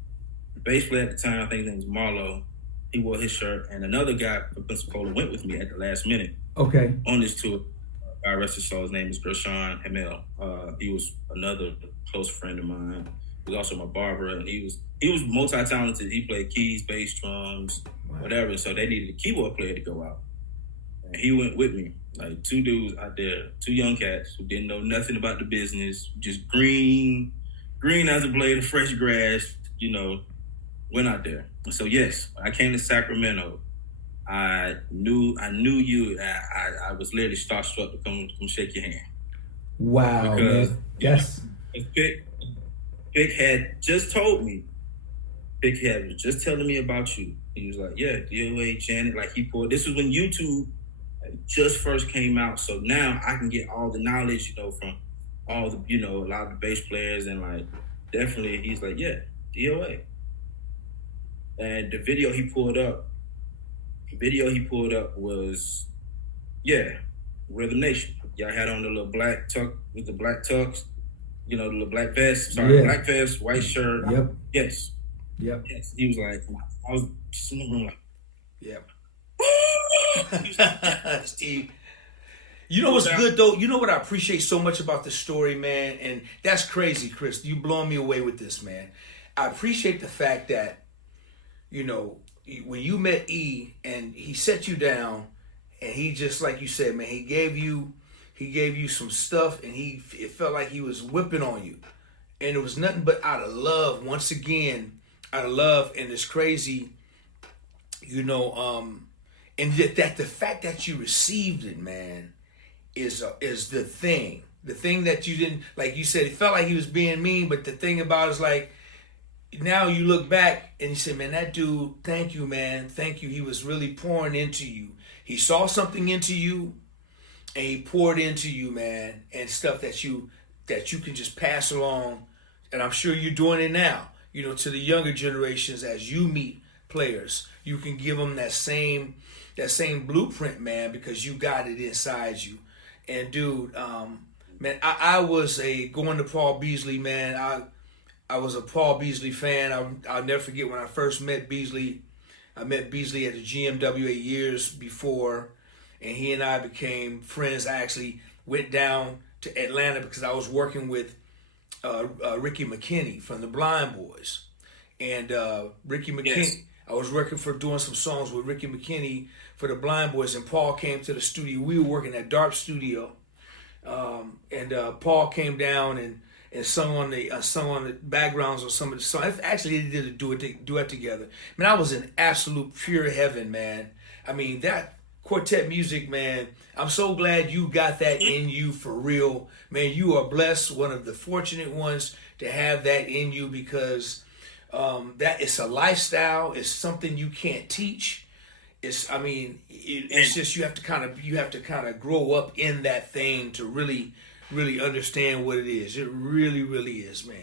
The bass player at the time, I think his name was Marlo. He wore his shirt, and another guy from Pensacola went with me at the last minute. Okay. On this tour. God rest his soul. His name is Gershon Hamel. He was another close friend of mine. He was also my barber, and he was multi-talented. He played keys, bass, drums, whatever. So they needed a keyboard player to go out, and he went with me. Like 2 dudes out there, 2 young cats who didn't know nothing about the business, just green as a blade of fresh grass. You know, went out there. So yes, when I came to Sacramento, I knew you. I was literally starstruck to come shake your hand. Wow, because, man. Yes. Pick had just told me. Pick was just telling me about you. He was like, yeah, DOA, Janet. Like he pulled. This was when YouTube just first came out. So now I can get all the knowledge, you know, from all the, you know, a lot of the bass players and like definitely. He's like, yeah, DOA. And the video he pulled up was, yeah, Rhythm Nation. Y'all had on the little black tuck with the black tux, you know, the little black vest. Black vest, white shirt. Yep. Yes. Yep. Yes. He was like, I was just in the room like, yep. he was like, Steve. You know what's good though? You know what I appreciate so much about this story, man? And that's crazy, Chris. You blowing me away with this, man. I appreciate the fact that, you know, when you met E and he set you down and he just like you said, man, he gave you some stuff, and it felt like he was whipping on you, and it was nothing but out of love. Once again, out of love, and it's crazy, and that the fact that you received it, man, is the thing. The thing that you didn't, like you said, it felt like he was being mean, but the thing about it is like, now you look back and you say, man, that dude, thank you, man. Thank you. He was really pouring into you. He saw something into you and he poured into you, man, and stuff that you can just pass along. And I'm sure you're doing it now, to the younger generations as you meet players. You can give them that same blueprint, man, because you got it inside you. And dude, man, I was going to Paul Beasley, man. I was a Paul Beasley fan. I'll never forget when I first met Beasley. I met Beasley at the GMW 8 years before, and he and I became friends. I actually went down to Atlanta because I was working with Ricky McKinney from the Blind Boys. And Ricky McKinney, yes. I was doing some songs with Ricky McKinney for the Blind Boys, and Paul came to the studio. We were working at Darp Studio, and Paul came down and sung on the backgrounds on some of the songs. Actually, they did a duet together. Man, I was in absolute pure heaven, man. I mean, that quartet music, man, I'm so glad you got that in you for real. Man, you are blessed, one of the fortunate ones to have that in you, because that it's a lifestyle. It's something you can't teach. It's just you have to kind of grow up in that thing to really understand what it is. It really, really is, man.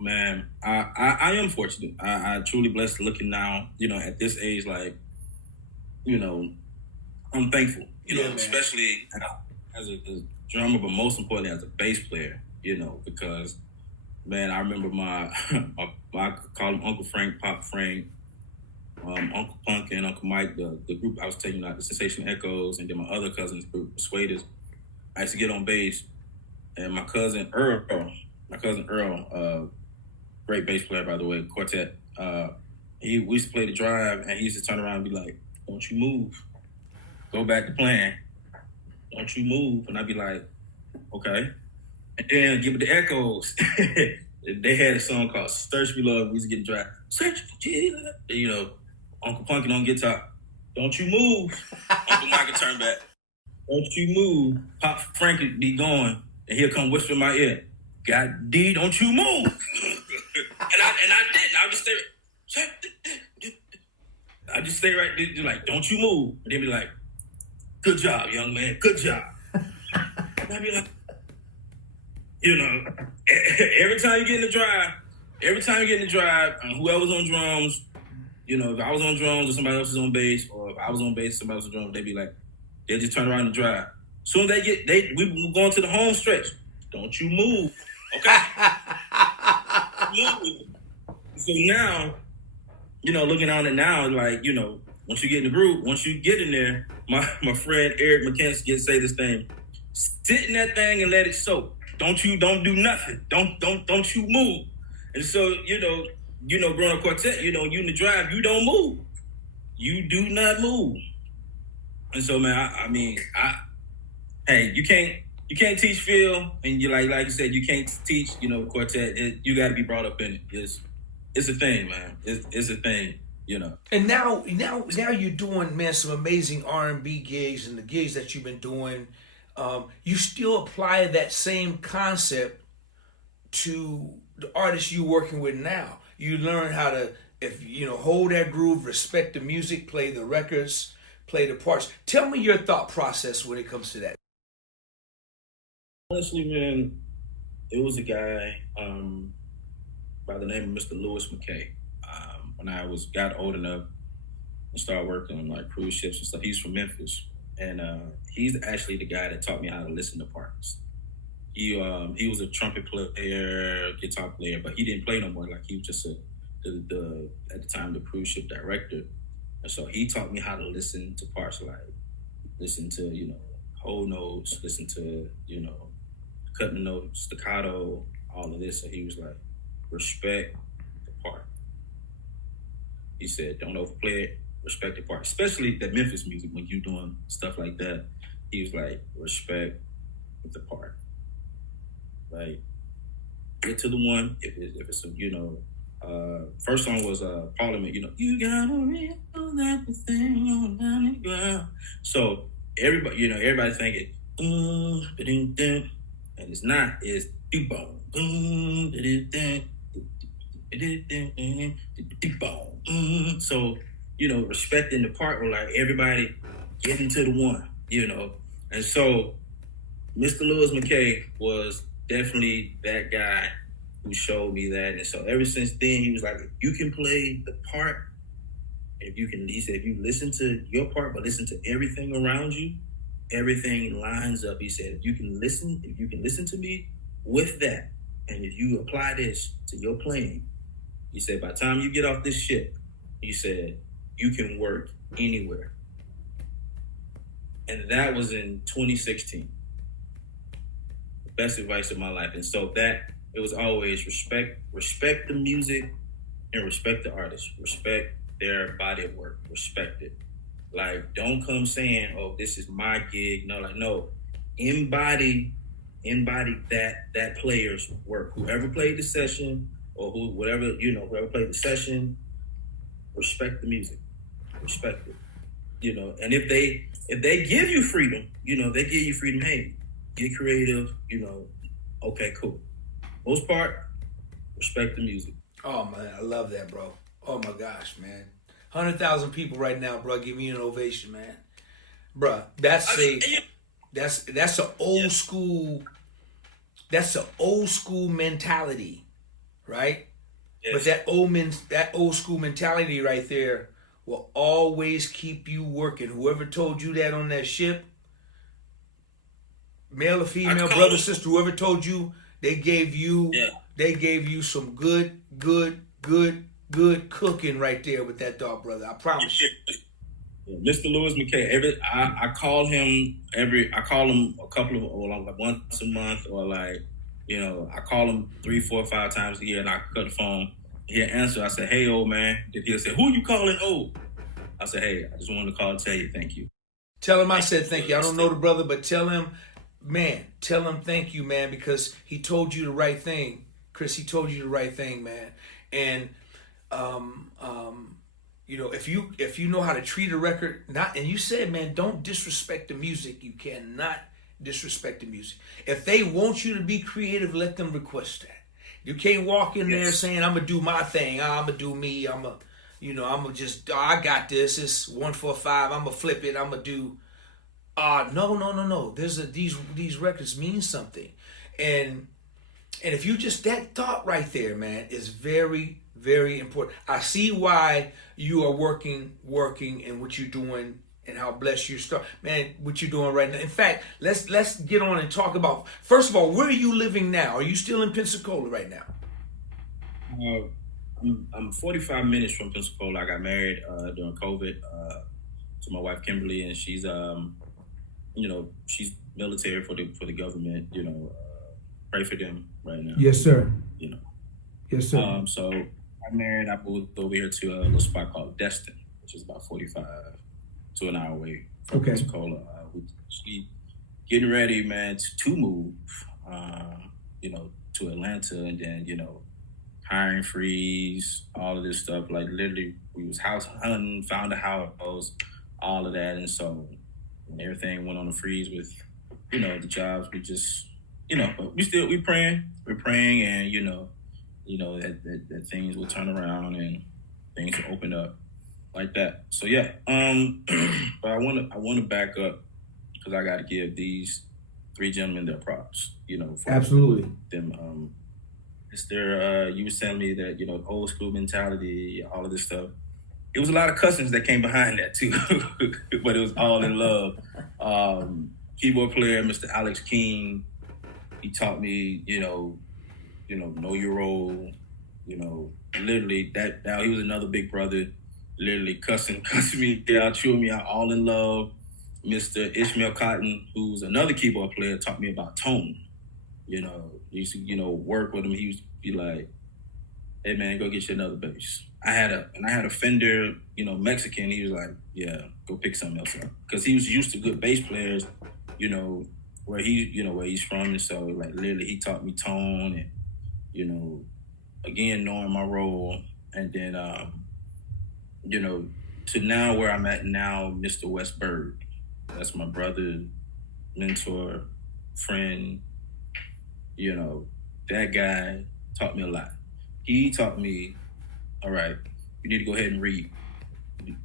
Man, I am fortunate. I truly blessed looking now, at this age, like, I'm thankful, especially as a drummer, but most importantly as a bass player, because, man, I remember I call him Uncle Frank, Pop Frank, Uncle Punk and Uncle Mike, the group I was taking out, the Sensation Echoes, and then my other cousin's group, Persuaders. I used to get on bass, and my cousin Earl, great bass player, by the way, quartet, we used to play the drive, and he used to turn around and be like, don't you move. Go back to playing. Don't you move. And I'd be like, okay. And then give it the Echoes. They had a song called Search for Love. We used to get the drive. Search for Jesus. Uncle Punkin on guitar. Don't you move. Uncle Mike would turn back. Don't you move. Pop Frank would be going, and he'll come whisper in my ear, God D, don't you move. and I didn't. I would just stay right there, like, don't you move. And they'd be like, good job, young man, good job. And I'd be like, every time you get in the drive, and whoever's on drums, if I was on drums or somebody else is on bass, or if I was on bass, somebody else on drums, they'd be like, they'll just turn around and drive. Soon we going to the home stretch. Don't you move, okay? So now, looking on it now, like, once you get in the group, once you get in there, my friend Eric McKenzie say this thing, sit in that thing and let it soak. Don't do nothing. Don't you move. And so, growing up quartet, you in the drive, you don't move. You do not move. And so, man, hey, you can't teach Phil, and you like you said, you can't teach, quartet. You got to be brought up in it. It's a thing, man. It's a thing, And now you're doing, man, some amazing R&B gigs, and the gigs that you've been doing. You still apply that same concept to the artists you're working with now. You learn how to, hold that groove, respect the music, play the records, play the parts. Tell me your thought process when it comes to that. Honestly, man, it was a guy by the name of Mr. Lewis McKay. When I got old enough and started working on like cruise ships and stuff, he's from Memphis. And he's actually the guy that taught me how to listen to parts. He was a trumpet player, guitar player, but he didn't play no more. Like, he was just at the time the cruise ship director. And so he taught me how to listen to parts, like listen to, whole notes, listen to, cutting notes, staccato, all of this. So he was like, respect the part. He said, don't overplay it. respect the part, especially that Memphis music when you doing stuff like that. He was like, respect the part. Like, get to the one. If it's a, first song was Parliament. You gotta realize that the thing on down the ground. So everybody thinking, and it's not. It's boom, boom, boom. So respecting the part where like everybody getting to the one. And so Mr. Lewis McKay was definitely that guy who showed me that. And so ever since then, he was like, if you can play the part, he said, if you listen to your part, but listen to everything around you, everything lines up. He said, if you can listen to me with that, and if you apply this to your playing, he said, by the time you get off this ship, he said, you can work anywhere. And that was in 2016. The best advice of my life. And so it was always respect the music and respect the artist. Respect their body of work. Respect it. Like, don't come saying, oh, this is my gig. No. Embody that player's work. Whoever played the session or whoever played the session, respect the music. Respect it. And if they give you freedom, hey, get creative, okay, cool. Most part, respect the music. Oh man, I love that, bro. Oh my gosh, man. 100,000 people right now, bro. Give me an ovation, man. Bro, that's an old school. That's an old school mentality, right? Yes. But that old school mentality right there will always keep you working. Whoever told you that on that ship, male or female, brother, sister, whoever told you, they gave you some good cooking right there with that dog, brother. I promise you. Mr. Lewis McKay, I call him a couple of like once a month, or like, I call him 3, 4, 5 times a year, and I cut the phone. He'll answer. I say, hey, old man. Then he'll say, who you calling old? I say, hey, I just wanted to call and tell you thank you. Tell him I said thank you. I don't know the brother, but tell him thank you, man, because he told you the right thing. Chris, he told you the right thing, man. And if you know how to treat a record, and you said, man, don't disrespect the music. You cannot disrespect the music. If they want you to be creative, let them request that. You can't walk in there saying, I'm gonna do my thing. I'm gonna do me. I got this. It's 145. I'm gonna flip it. I'm gonna do. No. These records mean something, and if you just, that thought right there, man, is very, very important. I see why you are working and what you're doing and how blessed you start, man, what you're doing right now. In fact, let's get on and talk about, first of all, where are you living now? Are you still in Pensacola right now? I'm 45 minutes from Pensacola. I got married during COVID to my wife Kimberly, and she's she's military for the government. Pray for them right now. Yes, sir. Yes, sir. So I married. I moved over here to a little spot called Destin, which is about 45 to an hour away from Pensacola. We getting ready, man, to move, to Atlanta, and then hiring freeze, all of this stuff. Like literally, we was house hunting, found a house, all of that, and so when everything went on a freeze with the jobs, we just but we're praying, and that things will turn around and things will open up like that. So yeah, but I want to back up because I got to give these 3 gentlemen their props. For absolutely them. It's their. You was telling me that old school mentality, all of this stuff. It was a lot of cussings that came behind that too, but it was all in love. Keyboard player, Mr. Alex King, he taught me, know your role. Literally that. Now he was another big brother. Literally cussing me out, chewing me out, all in love. Mr. Ishmael Cotton, who's another keyboard player, taught me about tone. Used to, work with him. He used to be like, hey man, go get you another bass. I had a Fender, Mexican. He was like, yeah, go pick something else up, because he was used to good bass players, where he's from, and so like literally he taught me tone and again knowing my role, and then to now where I'm at now, Mr. Westberg. That's my brother, mentor, friend. That guy taught me a lot. He taught me, all right, you need to go ahead and read.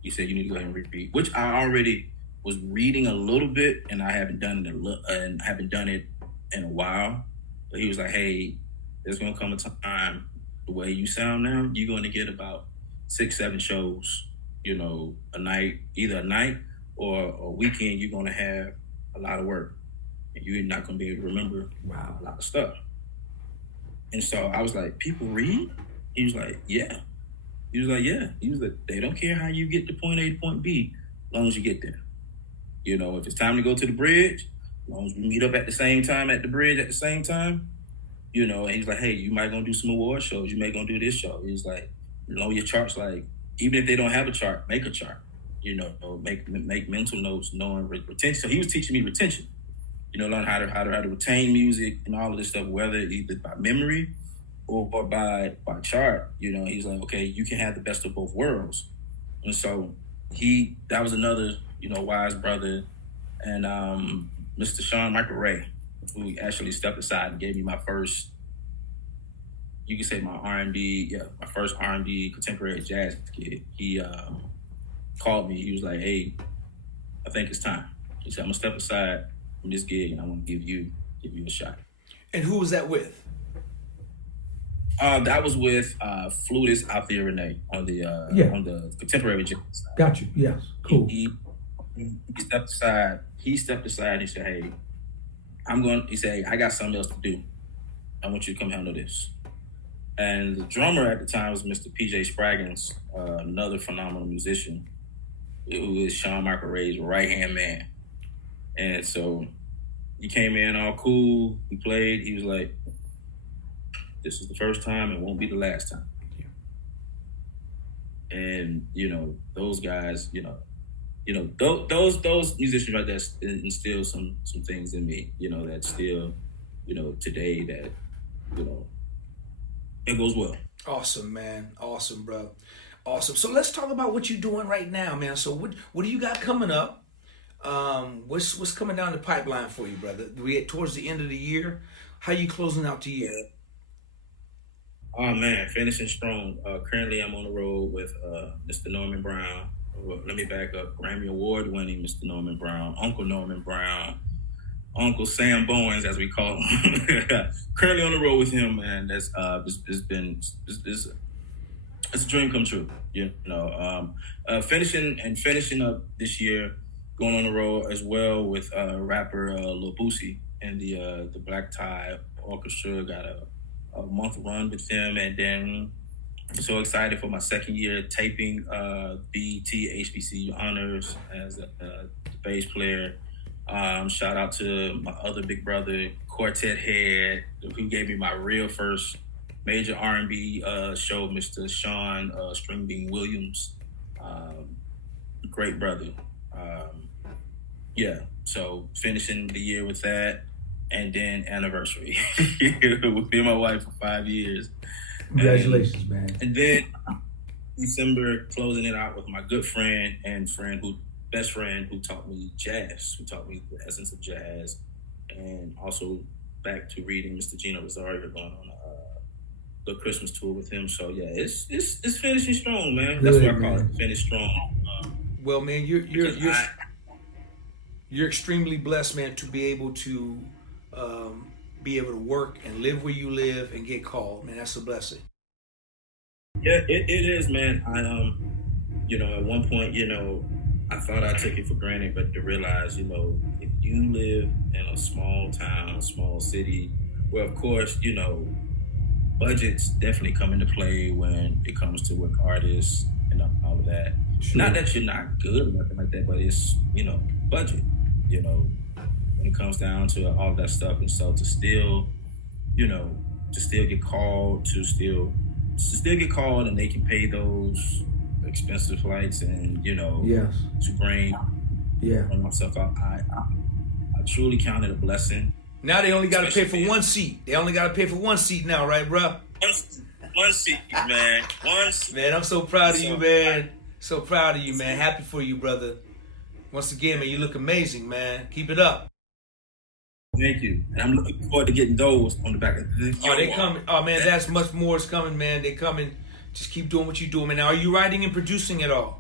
He said you need to go ahead and read, which I already was reading a little bit, and I haven't done it in a while. But he was like, hey, there's gonna come a time, the way you sound now, you're going to get about 6-7 shows, a night, either a night or a weekend. You're going to have a lot of work, and you're not going to be able to remember a lot of stuff. And so I was like, people read? He was like, yeah. He was like, yeah. He was like, they don't care how you get to point A to point B, as long as you get there. If it's time to go to the bridge, as long as we meet up at the same time at the bridge at the same time, and he's like, hey, you might gonna do some award shows, you may gonna do this show. He's like, your charts, like, even if they don't have a chart, make a chart. Make mental notes, knowing retention. So he was teaching me retention. Learn how to retain music and all of this stuff, whether either by memory or by chart. He's like, okay, you can have the best of both worlds. And so that was another, wise brother. And Mr. Sean Michael Ray, who actually stepped aside and gave me my first, you could say my first R&B contemporary jazz kid. He called me. He was like, hey, I think it's time. He said, I'm gonna step aside from this gig and I want to give you a shot. And who was that with? That was with flutist Althea Renee on the contemporary jazz side. Got you. Yes. Cool. He stepped aside. He said, hey, he said, I got something else to do. I want you to come handle this. And the drummer at the time was Mr. PJ Spraggins, another phenomenal musician, who is Sean Michael Ray's right-hand man. And so he came in all cool. He played. He was like, this is the first time. It won't be the last time. Yeah. And, those guys, those musicians right there instill some things in me, that still, today that, it goes well. Awesome, man. Awesome, bro. Awesome. So let's talk about what you're doing right now, man. So what do you got coming up? What's coming down the pipeline for you, brother? We get towards the end of the year. How you closing out the year? Oh man, finishing strong. Currently, I'm on the road with Mr. Norman Brown. Let me back up. Grammy Award-winning Mr. Norman Brown, Uncle Norman Brown, Uncle Sam Bowens, as we call him. Currently on the road with him, man. That's it's a dream come true. Finishing up this year, going on the road as well with rapper Lil Boosie and the Black Tie Orchestra. Got a month run with them, and then I'm so excited for my second year taping BET HBCU honors as a bass player. Shout out to my other big brother, Quartet Head, who gave me my real first major R&B show, Mr. Sean Stringbean Williams. Great brother. So finishing the year with that, and then anniversary with me and my wife for 5 years. Congratulations, man. And then December, closing it out with my good friend and best friend who taught me jazz, who taught me the essence of jazz, and also back to reading Mr. Gino Rosario, going on the Christmas tour with him. So yeah, it's finishing strong, man. That's what I call it, finish strong. Well, man, you're extremely blessed, man, to be able to work and live where you live and get called, man. That's a blessing. Yeah, it is, man. I at one point, I thought I took it for granted, but to realize, if you live in a small town, small city, where of course, budgets definitely come into play when it comes to work artists and all of that. Sure. Not that you're not good or nothing like that, but it's, budget, when it comes down to all of that stuff. And so to still get called, to still still get called and they can pay those expensive flights and, you know, Yes. to bring myself out. I truly count it a blessing. Now they only got to pay for one seat. They only got to pay for one seat now, right, bro? One seat, man. One seat. Man, I'm so proud of you, man. So proud of you, man. Happy for you, brother. Once again, man, you look amazing, man. Keep it up. Thank you. And I'm looking forward to getting those on the back of the Oh, they coming. Oh, man, that's much more is coming, man. They coming. Just keep doing what you're doing, man. Now, are you writing and producing at all?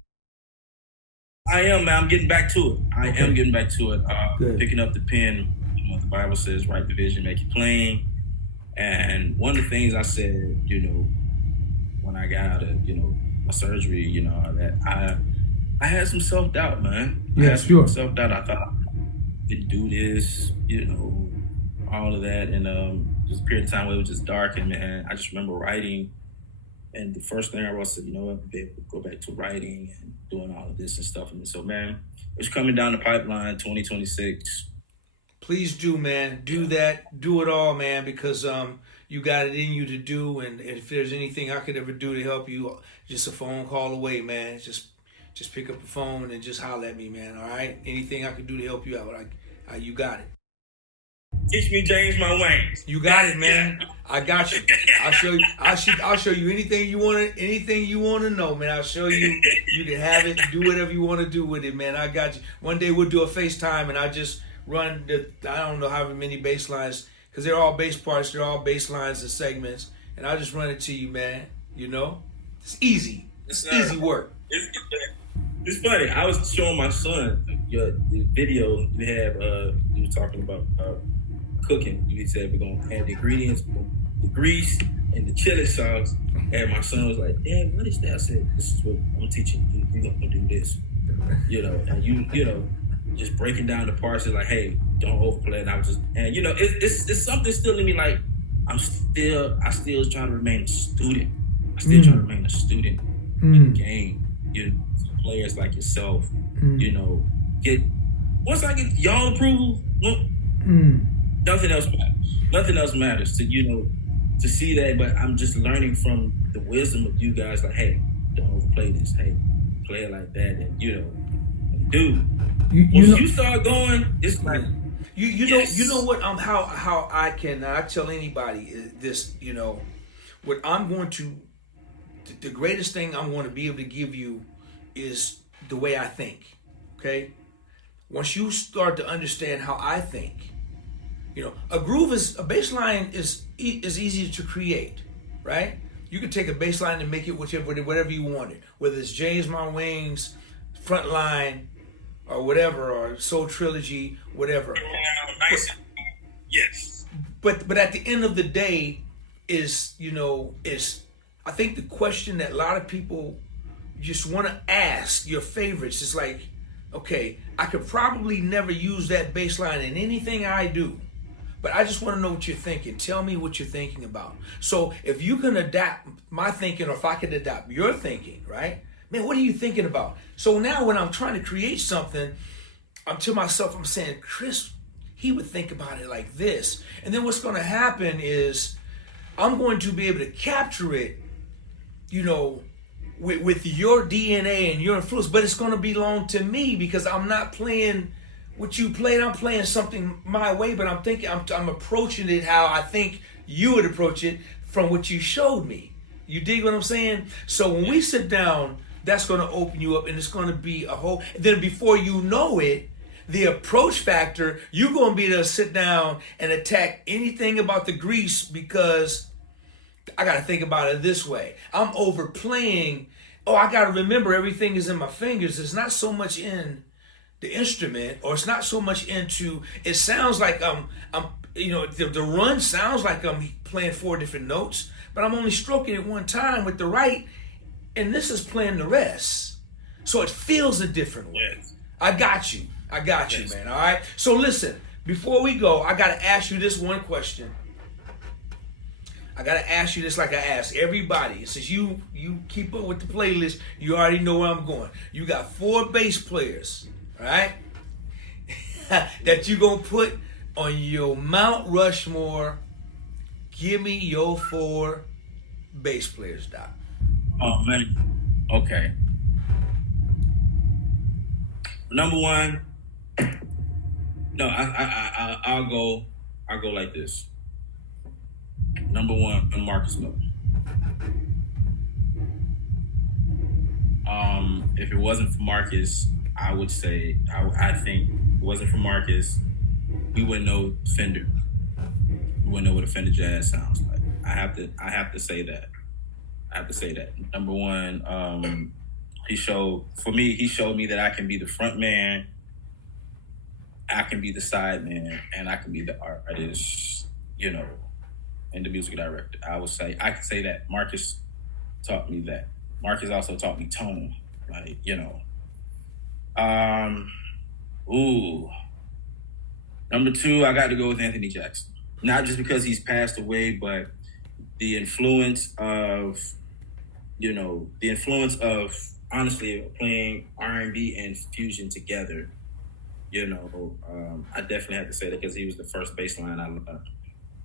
I am, man. I'm getting back to it. I am getting back to it. Good. Picking up the pen. You know, the Bible says, write the vision, make it plain. And one of the things I said, you know, when I got out of, you know, my surgery, you know, that I had some self-doubt, man. I had some self-doubt. I thought I could do this, you know, all of that. And just a period of time where it was just dark. And, man, I just remember writing. And the first thing I wrote said, you know what, babe, go back to writing and doing all of this and stuff. And so, man, it's coming down the pipeline, 2026. Please do, man. Do that. Do it all, man, because you got it in you to do. And if there's anything I could ever do to help you, just a phone call away, man. Just pick up the phone and just holler at me, man. All right? Anything I could do to help you out, you got it. Teach me, James, my wings. You got it, man. I got you. I'll show you. I'll show you anything you want to know, man. I'll show you. You can have it. Do whatever you want to do with it, man. I got you. One day we'll do a FaceTime, and I just run I don't know how many bass lines, because they're all bass parts. They're all bass lines and segments, and I'll just run it to you, man. You know, it's easy. It's easy work. It's funny. I was showing my son the video you have. You were talking about cooking. You said we're gonna add the ingredients, the grease, and the chili sauce. And my son was like, "Dad, what is that?" I said, "This is what I'm teaching you. You're gonna do this." You know, and you know, just breaking down the parts. It's like, "Hey, don't overplay." And I was just, and you know, it's something still in me. Like I still trying to remain a student. I still trying to remain a student in the game. You know, players like yourself. You know, once I get y'all approval. Nothing else matters. Nothing else matters to, you know, to see that. But I'm just learning from the wisdom of you guys. Like, hey, don't overplay this. Hey, play it like that. And you know, dude, once you start going, it's like you know what? How I can. I tell anybody this. You know, what I'm going to. The greatest thing I'm going to be able to give you is the way I think. Okay. Once you start to understand how I think. You know, a bass line is easy to create, right? You can take a bass line and make it whatever you want it, whether it's James My Wings, Frontline, or whatever, or Soul Trilogy, whatever. Nice. Yes. But at the end of the day, I think the question that a lot of people just want to ask your favorites is like, okay, I could probably never use that bass line in anything I do. But I just want to know what you're thinking. Tell me what you're thinking about. So if you can adapt my thinking, or if I can adapt your thinking, right? Man, what are you thinking about? So now when I'm trying to create something, I'm saying, Chris, he would think about it like this. And then what's going to happen is I'm going to be able to capture it, you know, with your DNA and your influence. But it's going to belong to me because I'm not playing what you played. I'm playing something my way, but I'm approaching it how I think you would approach it from what you showed me. You dig what I'm saying? So when we sit down, that's going to open you up, and it's going to be a whole. Then before you know it, the approach factor, you're going to be able to sit down and attack anything about the grease because I got to think about it this way. I'm overplaying. Oh, I got to remember everything is in my fingers. It's not so much in the instrument, or it's not so much into. It sounds like I'm you know, the run sounds like I'm playing 4 different notes, but I'm only stroking it one time with the right, and this is playing the rest. So it feels a different way. Yes. I got you, Yes. man. All right. So listen, before we go, I got to ask you this one question. I got to ask you this like I ask everybody. Since you keep up with the playlist, you already know where I'm going. You got 4 bass players, all right, that you going to put on your Mount Rushmore. Give me your 4 bass players, Doc? Oh man. Okay. Number one. No, I'll go like this. Number one, Marcus Miller. If it wasn't for Marcus, I would say I think if it wasn't for Marcus, we wouldn't know Fender. We wouldn't know what a Fender Jazz sounds like. I have to say that. Number one, he showed me that I can be the front man, I can be the side man, and I can be the artist, and the music director. I can say that Marcus taught me that. Marcus also taught me tone, Number two, I got to go with Anthony Jackson. Not just because he's passed away, but the influence of honestly playing R&B and fusion together. I definitely have to say that because he was the first bass line I learned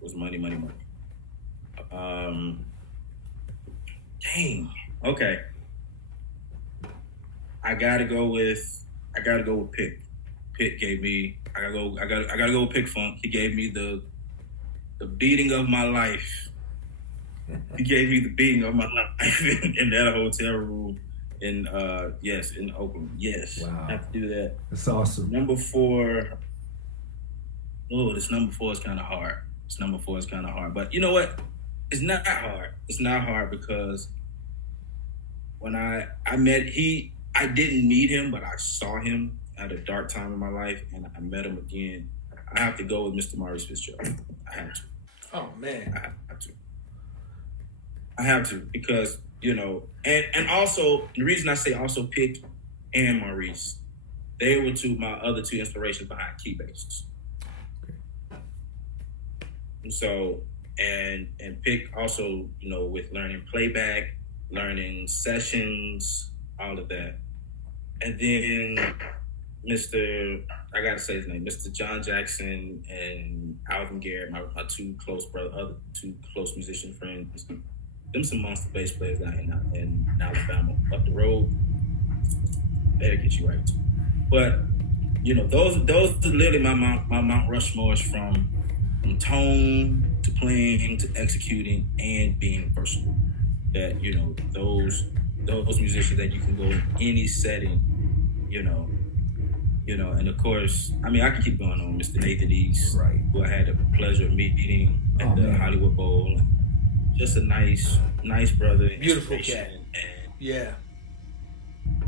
was Money, Money, Money. Dang. Okay. I gotta go with Pick. Pick gave me. I gotta go with Pick Funk. He gave me the beating of my life. He gave me the beating of my life in that hotel room in Oakland. Yes. Wow. I have to do that. That's awesome. Number four. Oh, this number four is kind of hard. But you know what? It's not hard. It's not hard because when I didn't meet him, but I saw him at a dark time in my life, and I met him again. I have to go with Mr. Maurice Fitzgerald. I have to. Oh man, I have to because and also the reason I say also Pick and Maurice, they were my other two inspirations behind key basses. And so and Pick also with learning playback, learning sessions, all of that, and then I gotta say his name, Mr. John Jackson and Alvin Garrett, my other two close musician friends. Them some monster bass players down in Alabama. Up the road, they'll get you right too. But those are literally my Mount Rushmores from tone to playing to executing and being versatile. That those musicians that you can go in any setting, and of course, I can keep going on. Mr. Nathan East, right, who I had the pleasure of meeting at the Hollywood Bowl. Just a nice brother. Beautiful cat. And yeah.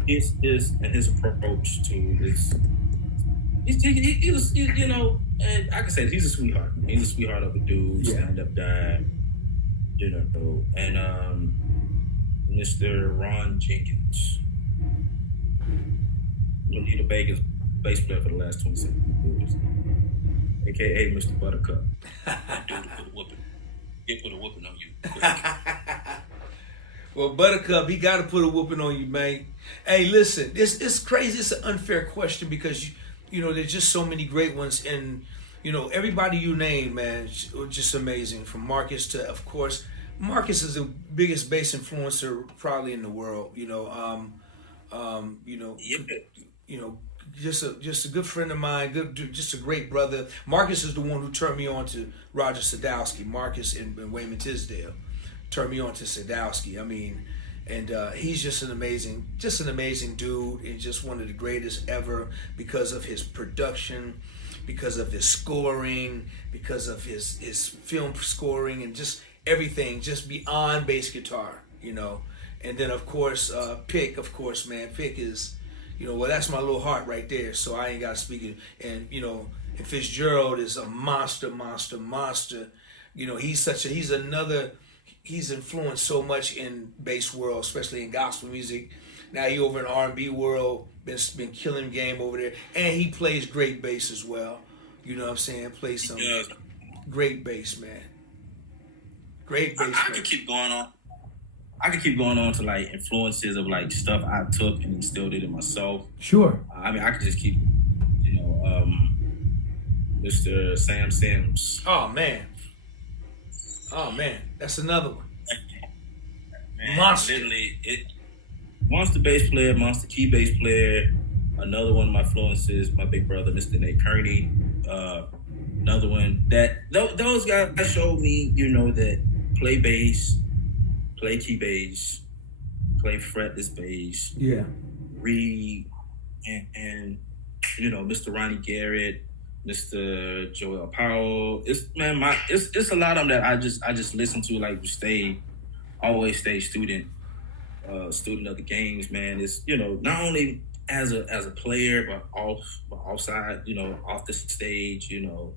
His approach to this. He was, and I can say he's a sweetheart. He's a sweetheart of a dude. Yeah. Stand-up guy. And Mr. Ron Jenkins. Anita Baker's bass player for the last 27 years, aka Mr. Buttercup. Dude, put a whooping. He'll put a whooping on you. Well, Buttercup, he got to put a whooping on you, man. Hey, listen, it's crazy. It's an unfair question because there's just so many great ones, and everybody you name, man, just amazing. From Marcus to, of course, Marcus is the biggest bass influencer probably in the world. Just a good friend of mine, just a great brother. Marcus is the one who turned me on to Roger Sadowski. Marcus and Wayman Tisdale turned me on to Sadowski. He's just an amazing dude, and just one of the greatest ever because of his production, because of his scoring, because of his film scoring, and just everything, just beyond bass guitar, And then of course, Pick, man, Pick is. That's my little heart right there. So I ain't got to speak it. And and Fitzgerald is a monster. He's influenced so much in bass world, especially in gospel music. Now he over in R&B world, been killing game over there, and he plays great bass as well. You know what I'm saying? Plays some great bass, man. Great bass. I could keep going on. I could keep going on to like influences of like stuff I took and instilled it in myself. Sure. I could just keep, Mr. Sam Sims. Oh man, that's another one. And Monster. literally, monster bass player, monster key bass player. Another one of my influences, my big brother, Mr. Nate Kearney. Another one that those guys showed me, that play bass, play key bass, play fretless bass, Yeah. read, and Mr. Ronnie Garrett, Mr. Joel Powell. It's a lot of them that I just listen to, like always stay student of the games, man. It's not only as a player but offside, off the stage, you don't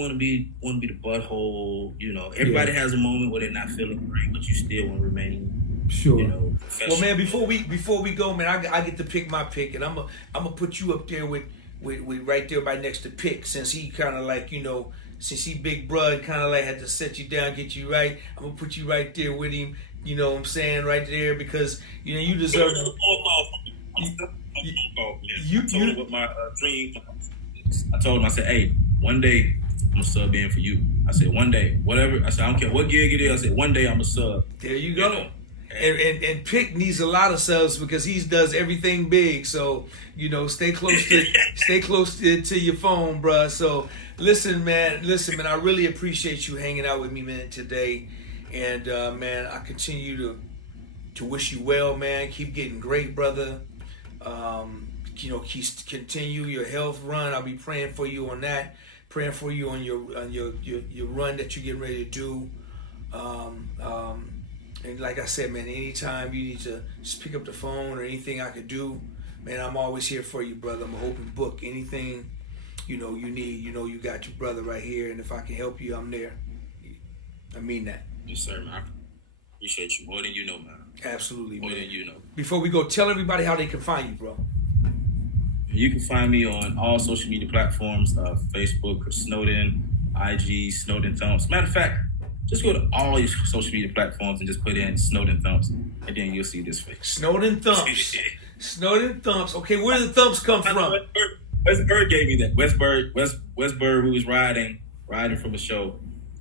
want to be the butthole, everybody has a moment where they're not feeling great, but you still want to remain Sure. professional. Well, man, before we go, man, I get to pick my pick, and I'm gonna put you up there with right there right next to Pick, since he kind of like since he big brother, kind of like had to set you down, get you right. I'm gonna put you right there with him. You know what I'm saying, right there, because you deserve it. I told him what my dream. I told him, I said, hey, one day I'm gonna sub in for you. I said, one day, whatever. I said, I don't care what gig it is. I said, one day I'm gonna sub. There you go. And Pick needs a lot of subs because he does everything big. So stay close to your phone, bruh. So listen, man. I really appreciate you hanging out with me, man, today. And man, I continue to wish you well, man. Keep getting great, brother. Continue your health run. I'll be praying for you on that. Praying for you on your run that you're getting ready to do. And like I said, man, anytime you need to just pick up the phone or anything I could do, man, I'm always here for you, brother. I'm an open book. Anything you need, you got your brother right here. And if I can help you, I'm there. I mean that. Yes, sir, man. I appreciate you more than you know, man. Absolutely, More man. than you know. Before we go, tell everybody how they can find you, bro. You can find me on all social media platforms, Facebook, Snowden, IG, Snowden Thumps. Matter of fact, just go to all your social media platforms and just put in Snowden Thumps, and then you'll see this face. Snowden Thumps. Snowden Thumps. Okay, where do the thumps come from? Westberg gave me that. Westberg, who was riding from a show,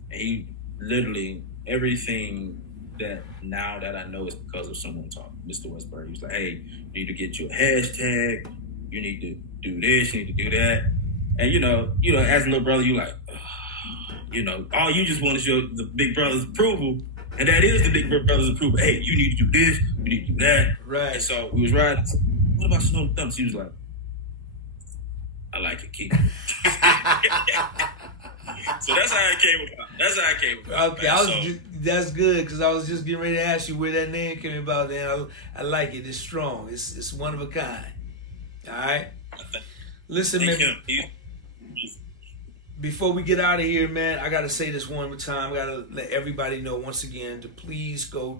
and he literally, everything that now that I know is because of someone talking. Mr. Westberg, he was like, hey, you need to get you a hashtag, you need to do this, you need to do that. And as a little brother, you like, all you just want is the big brother's approval, and that is the big brother's approval. Hey, you need to do this, you need to do that. Right. And so we was riding. What about Snowden Thumps? He was like, I like it, keep it. So that's how it came about. Okay, that's good, because I was just getting ready to ask you where that name came about. Then I like it. It's strong. It's one of a kind. All right. Listen, man. Before we get out of here, man, I gotta say this one more time. I gotta let everybody know once again to please go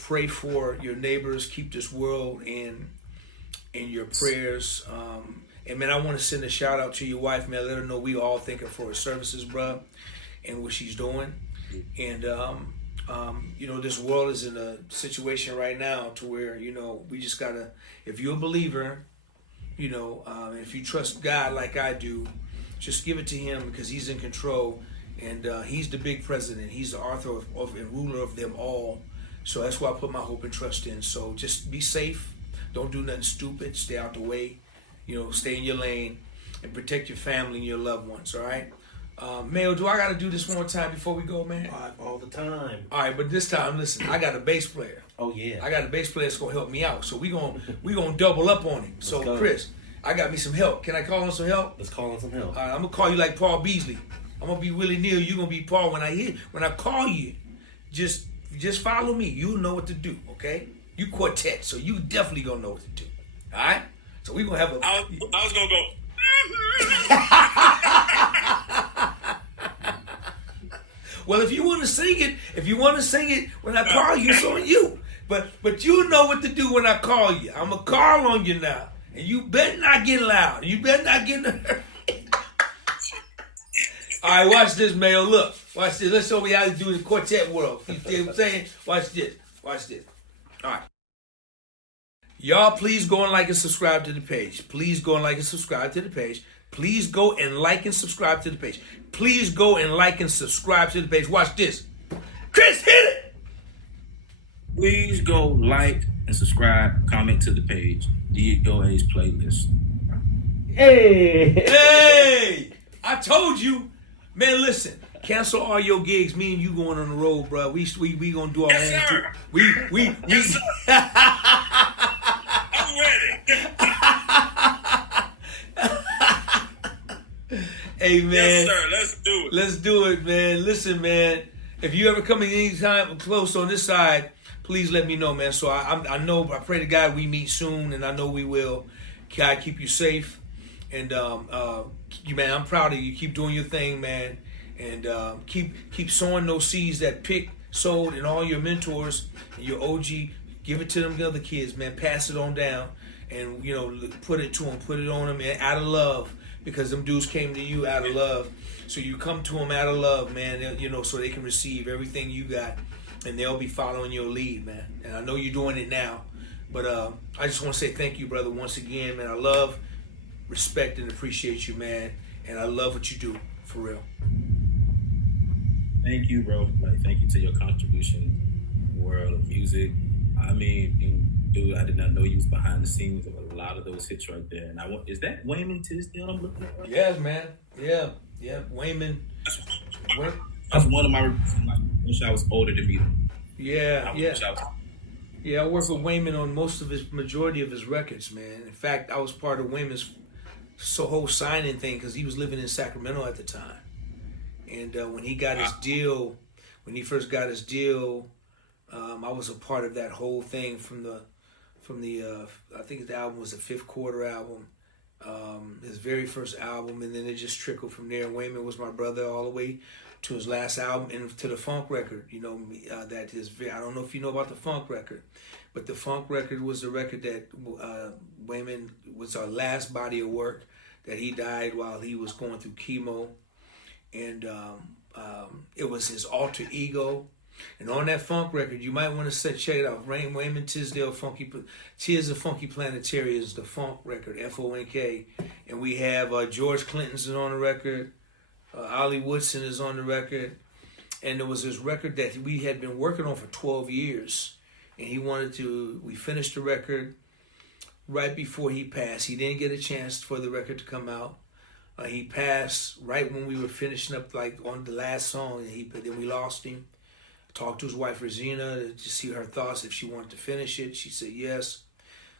pray for your neighbors. Keep this world in your prayers. And man, I want to send a shout out to your wife, man. Let her know we all thank her for her services, bruh, and what she's doing. And this world is in a situation right now to where we just gotta. If you're a believer, if you trust God like I do, just give it to Him, because He's in control, and He's the big president. He's the author of and ruler of them all. So that's why I put my hope and trust in. So just be safe. Don't do nothing stupid. Stay out the way. Stay in your lane and protect your family and your loved ones. All right. Mayo, do I got to do this one more time before we go, man? All the time. All right, but this time, listen, I got a bass player. Oh yeah. I got a bass player that's gonna help me out. So we gonna double up on him. So go. Chris, I got me some help. Can I call on some help? Let's call on some help. All right, I'm gonna call you like Paul Beasley. I'm gonna be Willie Neal. You gonna be Paul. When I call you, just follow me. You know what to do. Okay? You quartet, so you definitely gonna know what to do. All right? So we gonna have a. I was gonna go. Well, if you want to sing it when I call you, it's on you. But you know what to do when I call you. I'm gonna call on you now, and you better not get loud. You better not get. All right, watch this, Mayo. Look, watch this. Let's show you how to do in the quartet world. You see what I'm saying? Watch this. Watch this. All right. Y'all, please go and like and subscribe to the page. Please go and like and subscribe to the page. Please go and like and subscribe to the page. Please go and like and subscribe to the page. Watch this. Chris, hit it. Please go like and subscribe, comment to the page, DOA's playlist. Hey, I told you, man. Listen, cancel all your gigs. Me and you going on the road, bro. We gonna do our own. Yes, sir. We. Yes, sir. I'm ready. Hey, man. Yes, sir. Let's do it. Let's do it, man. Listen, man. If you ever come in anytime close on this side, please let me know, man. So I know, I pray to God we meet soon, and I know we will. God keep you safe. And you, man, I'm proud of you. Keep doing your thing, man. And keep sowing those seeds that Pick sowed, and all your mentors and your OG. Give it to them other kids, man. Pass it on down, and put it to them, put it on them, man, out of love, because them dudes came to you out of love. So you come to them out of love, man. So they can receive everything you got, and they'll be following your lead, man. And I know you're doing it now, but I just want to say thank you, brother, once again, man. I love, respect, and appreciate you, man, and I love what you do, for real. Thank you, bro. Like, thank you to your contribution in the world of music. I mean, dude, I did not know you was behind the scenes of a lot of those hits right there. And is that Wayman Tisdale I'm looking at? Right? Yes, man. Yeah, Wayman. That's one of my. Like, I wish I was older to meet him. Yeah. I worked with Wayman on majority of his records, man. In fact, I was part of Wayman's whole signing thing because he was living in Sacramento at the time. And when he got his deal, when he first got his deal, I was a part of that whole thing from the I think the album was the Fifth Quarter album, his very first album, and then it just trickled from there. Wayman was my brother all the way to his last album and to the funk record. I don't know if you know about the funk record, but the funk record was the record that Wayman was our last body of work that he died while he was going through chemo. And it was his alter ego. And on that funk record, you might want to check it out. Wayman Tisdale, Tears of Funky Planetarians, the funk record, FONK. And we have George Clinton's on the record. Ollie Woodson is on the record. And there was this record that we had been working on for 12 years. And we finished the record right before he passed. He didn't get a chance for the record to come out. He passed right when we were finishing up, like on the last song, and then we lost him. I talked to his wife Regina to see her thoughts if she wanted to finish it. She said yes.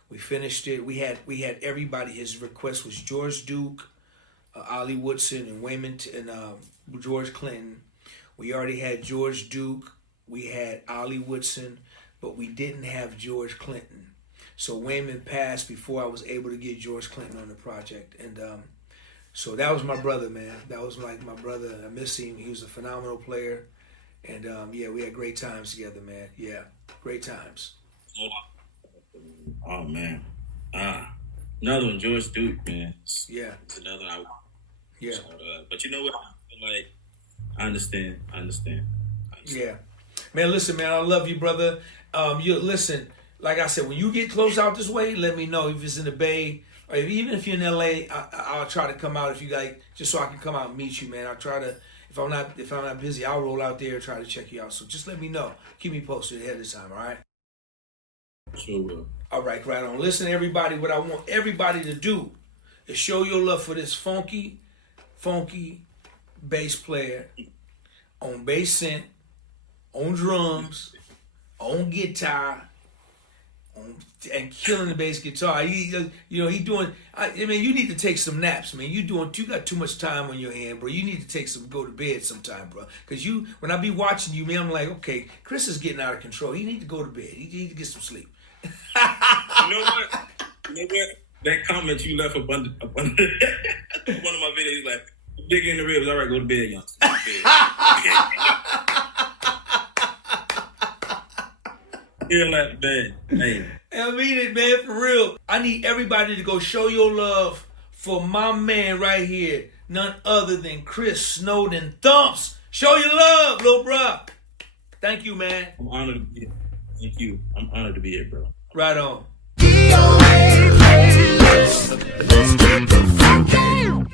We finished it. We had everybody. His request was George Duke, Ollie Woodson, and Wayman and George Clinton. We already had George Duke. We had Ollie Woodson, but we didn't have George Clinton. So Wayman passed before I was able to get George Clinton on the project, and so that was my brother, man. That was like my brother. I miss him. He was a phenomenal player. And, we had great times together, man. Yeah, great times. Oh, man. Another one, George Duke, man. Yeah. It's another one. Yeah. But you know what? Like, I understand. Yeah. Man, listen, man, I love you, brother. Listen, like I said, when you get close out this way, let me know if it's in the Bay. Or even if you're in LA, I'll try to come out if you like, just so I can come out and meet you, man. I'll try to, if I'm not busy, I'll roll out there and try to check you out. So just let me know. Keep me posted ahead of time, all right? Sure will. All right, right on. Listen, everybody, what I want everybody to do is show your love for this funky bass player on bass synth, on drums, on guitar, and killing the bass guitar. He doing. You need to take some naps, man. You got too much time on your hand, bro. You need to go to bed sometime, bro. Cause when I be watching you, man, I'm like, okay, Chris is getting out of control. He need to go to bed. He need to get some sleep. You know what? That comment you left up under one of my videos, like, dig in the ribs. All right, go to bed, young. Feel that bad, man. I mean it, man, for real. I need everybody to go show your love for my man right here, none other than Chris Snowden Thumps. Show your love, little bro. Thank you, man. I'm honored to be here. Thank you. I'm honored to be here, bro. Right on. DOA playlist. Let's get the funk out.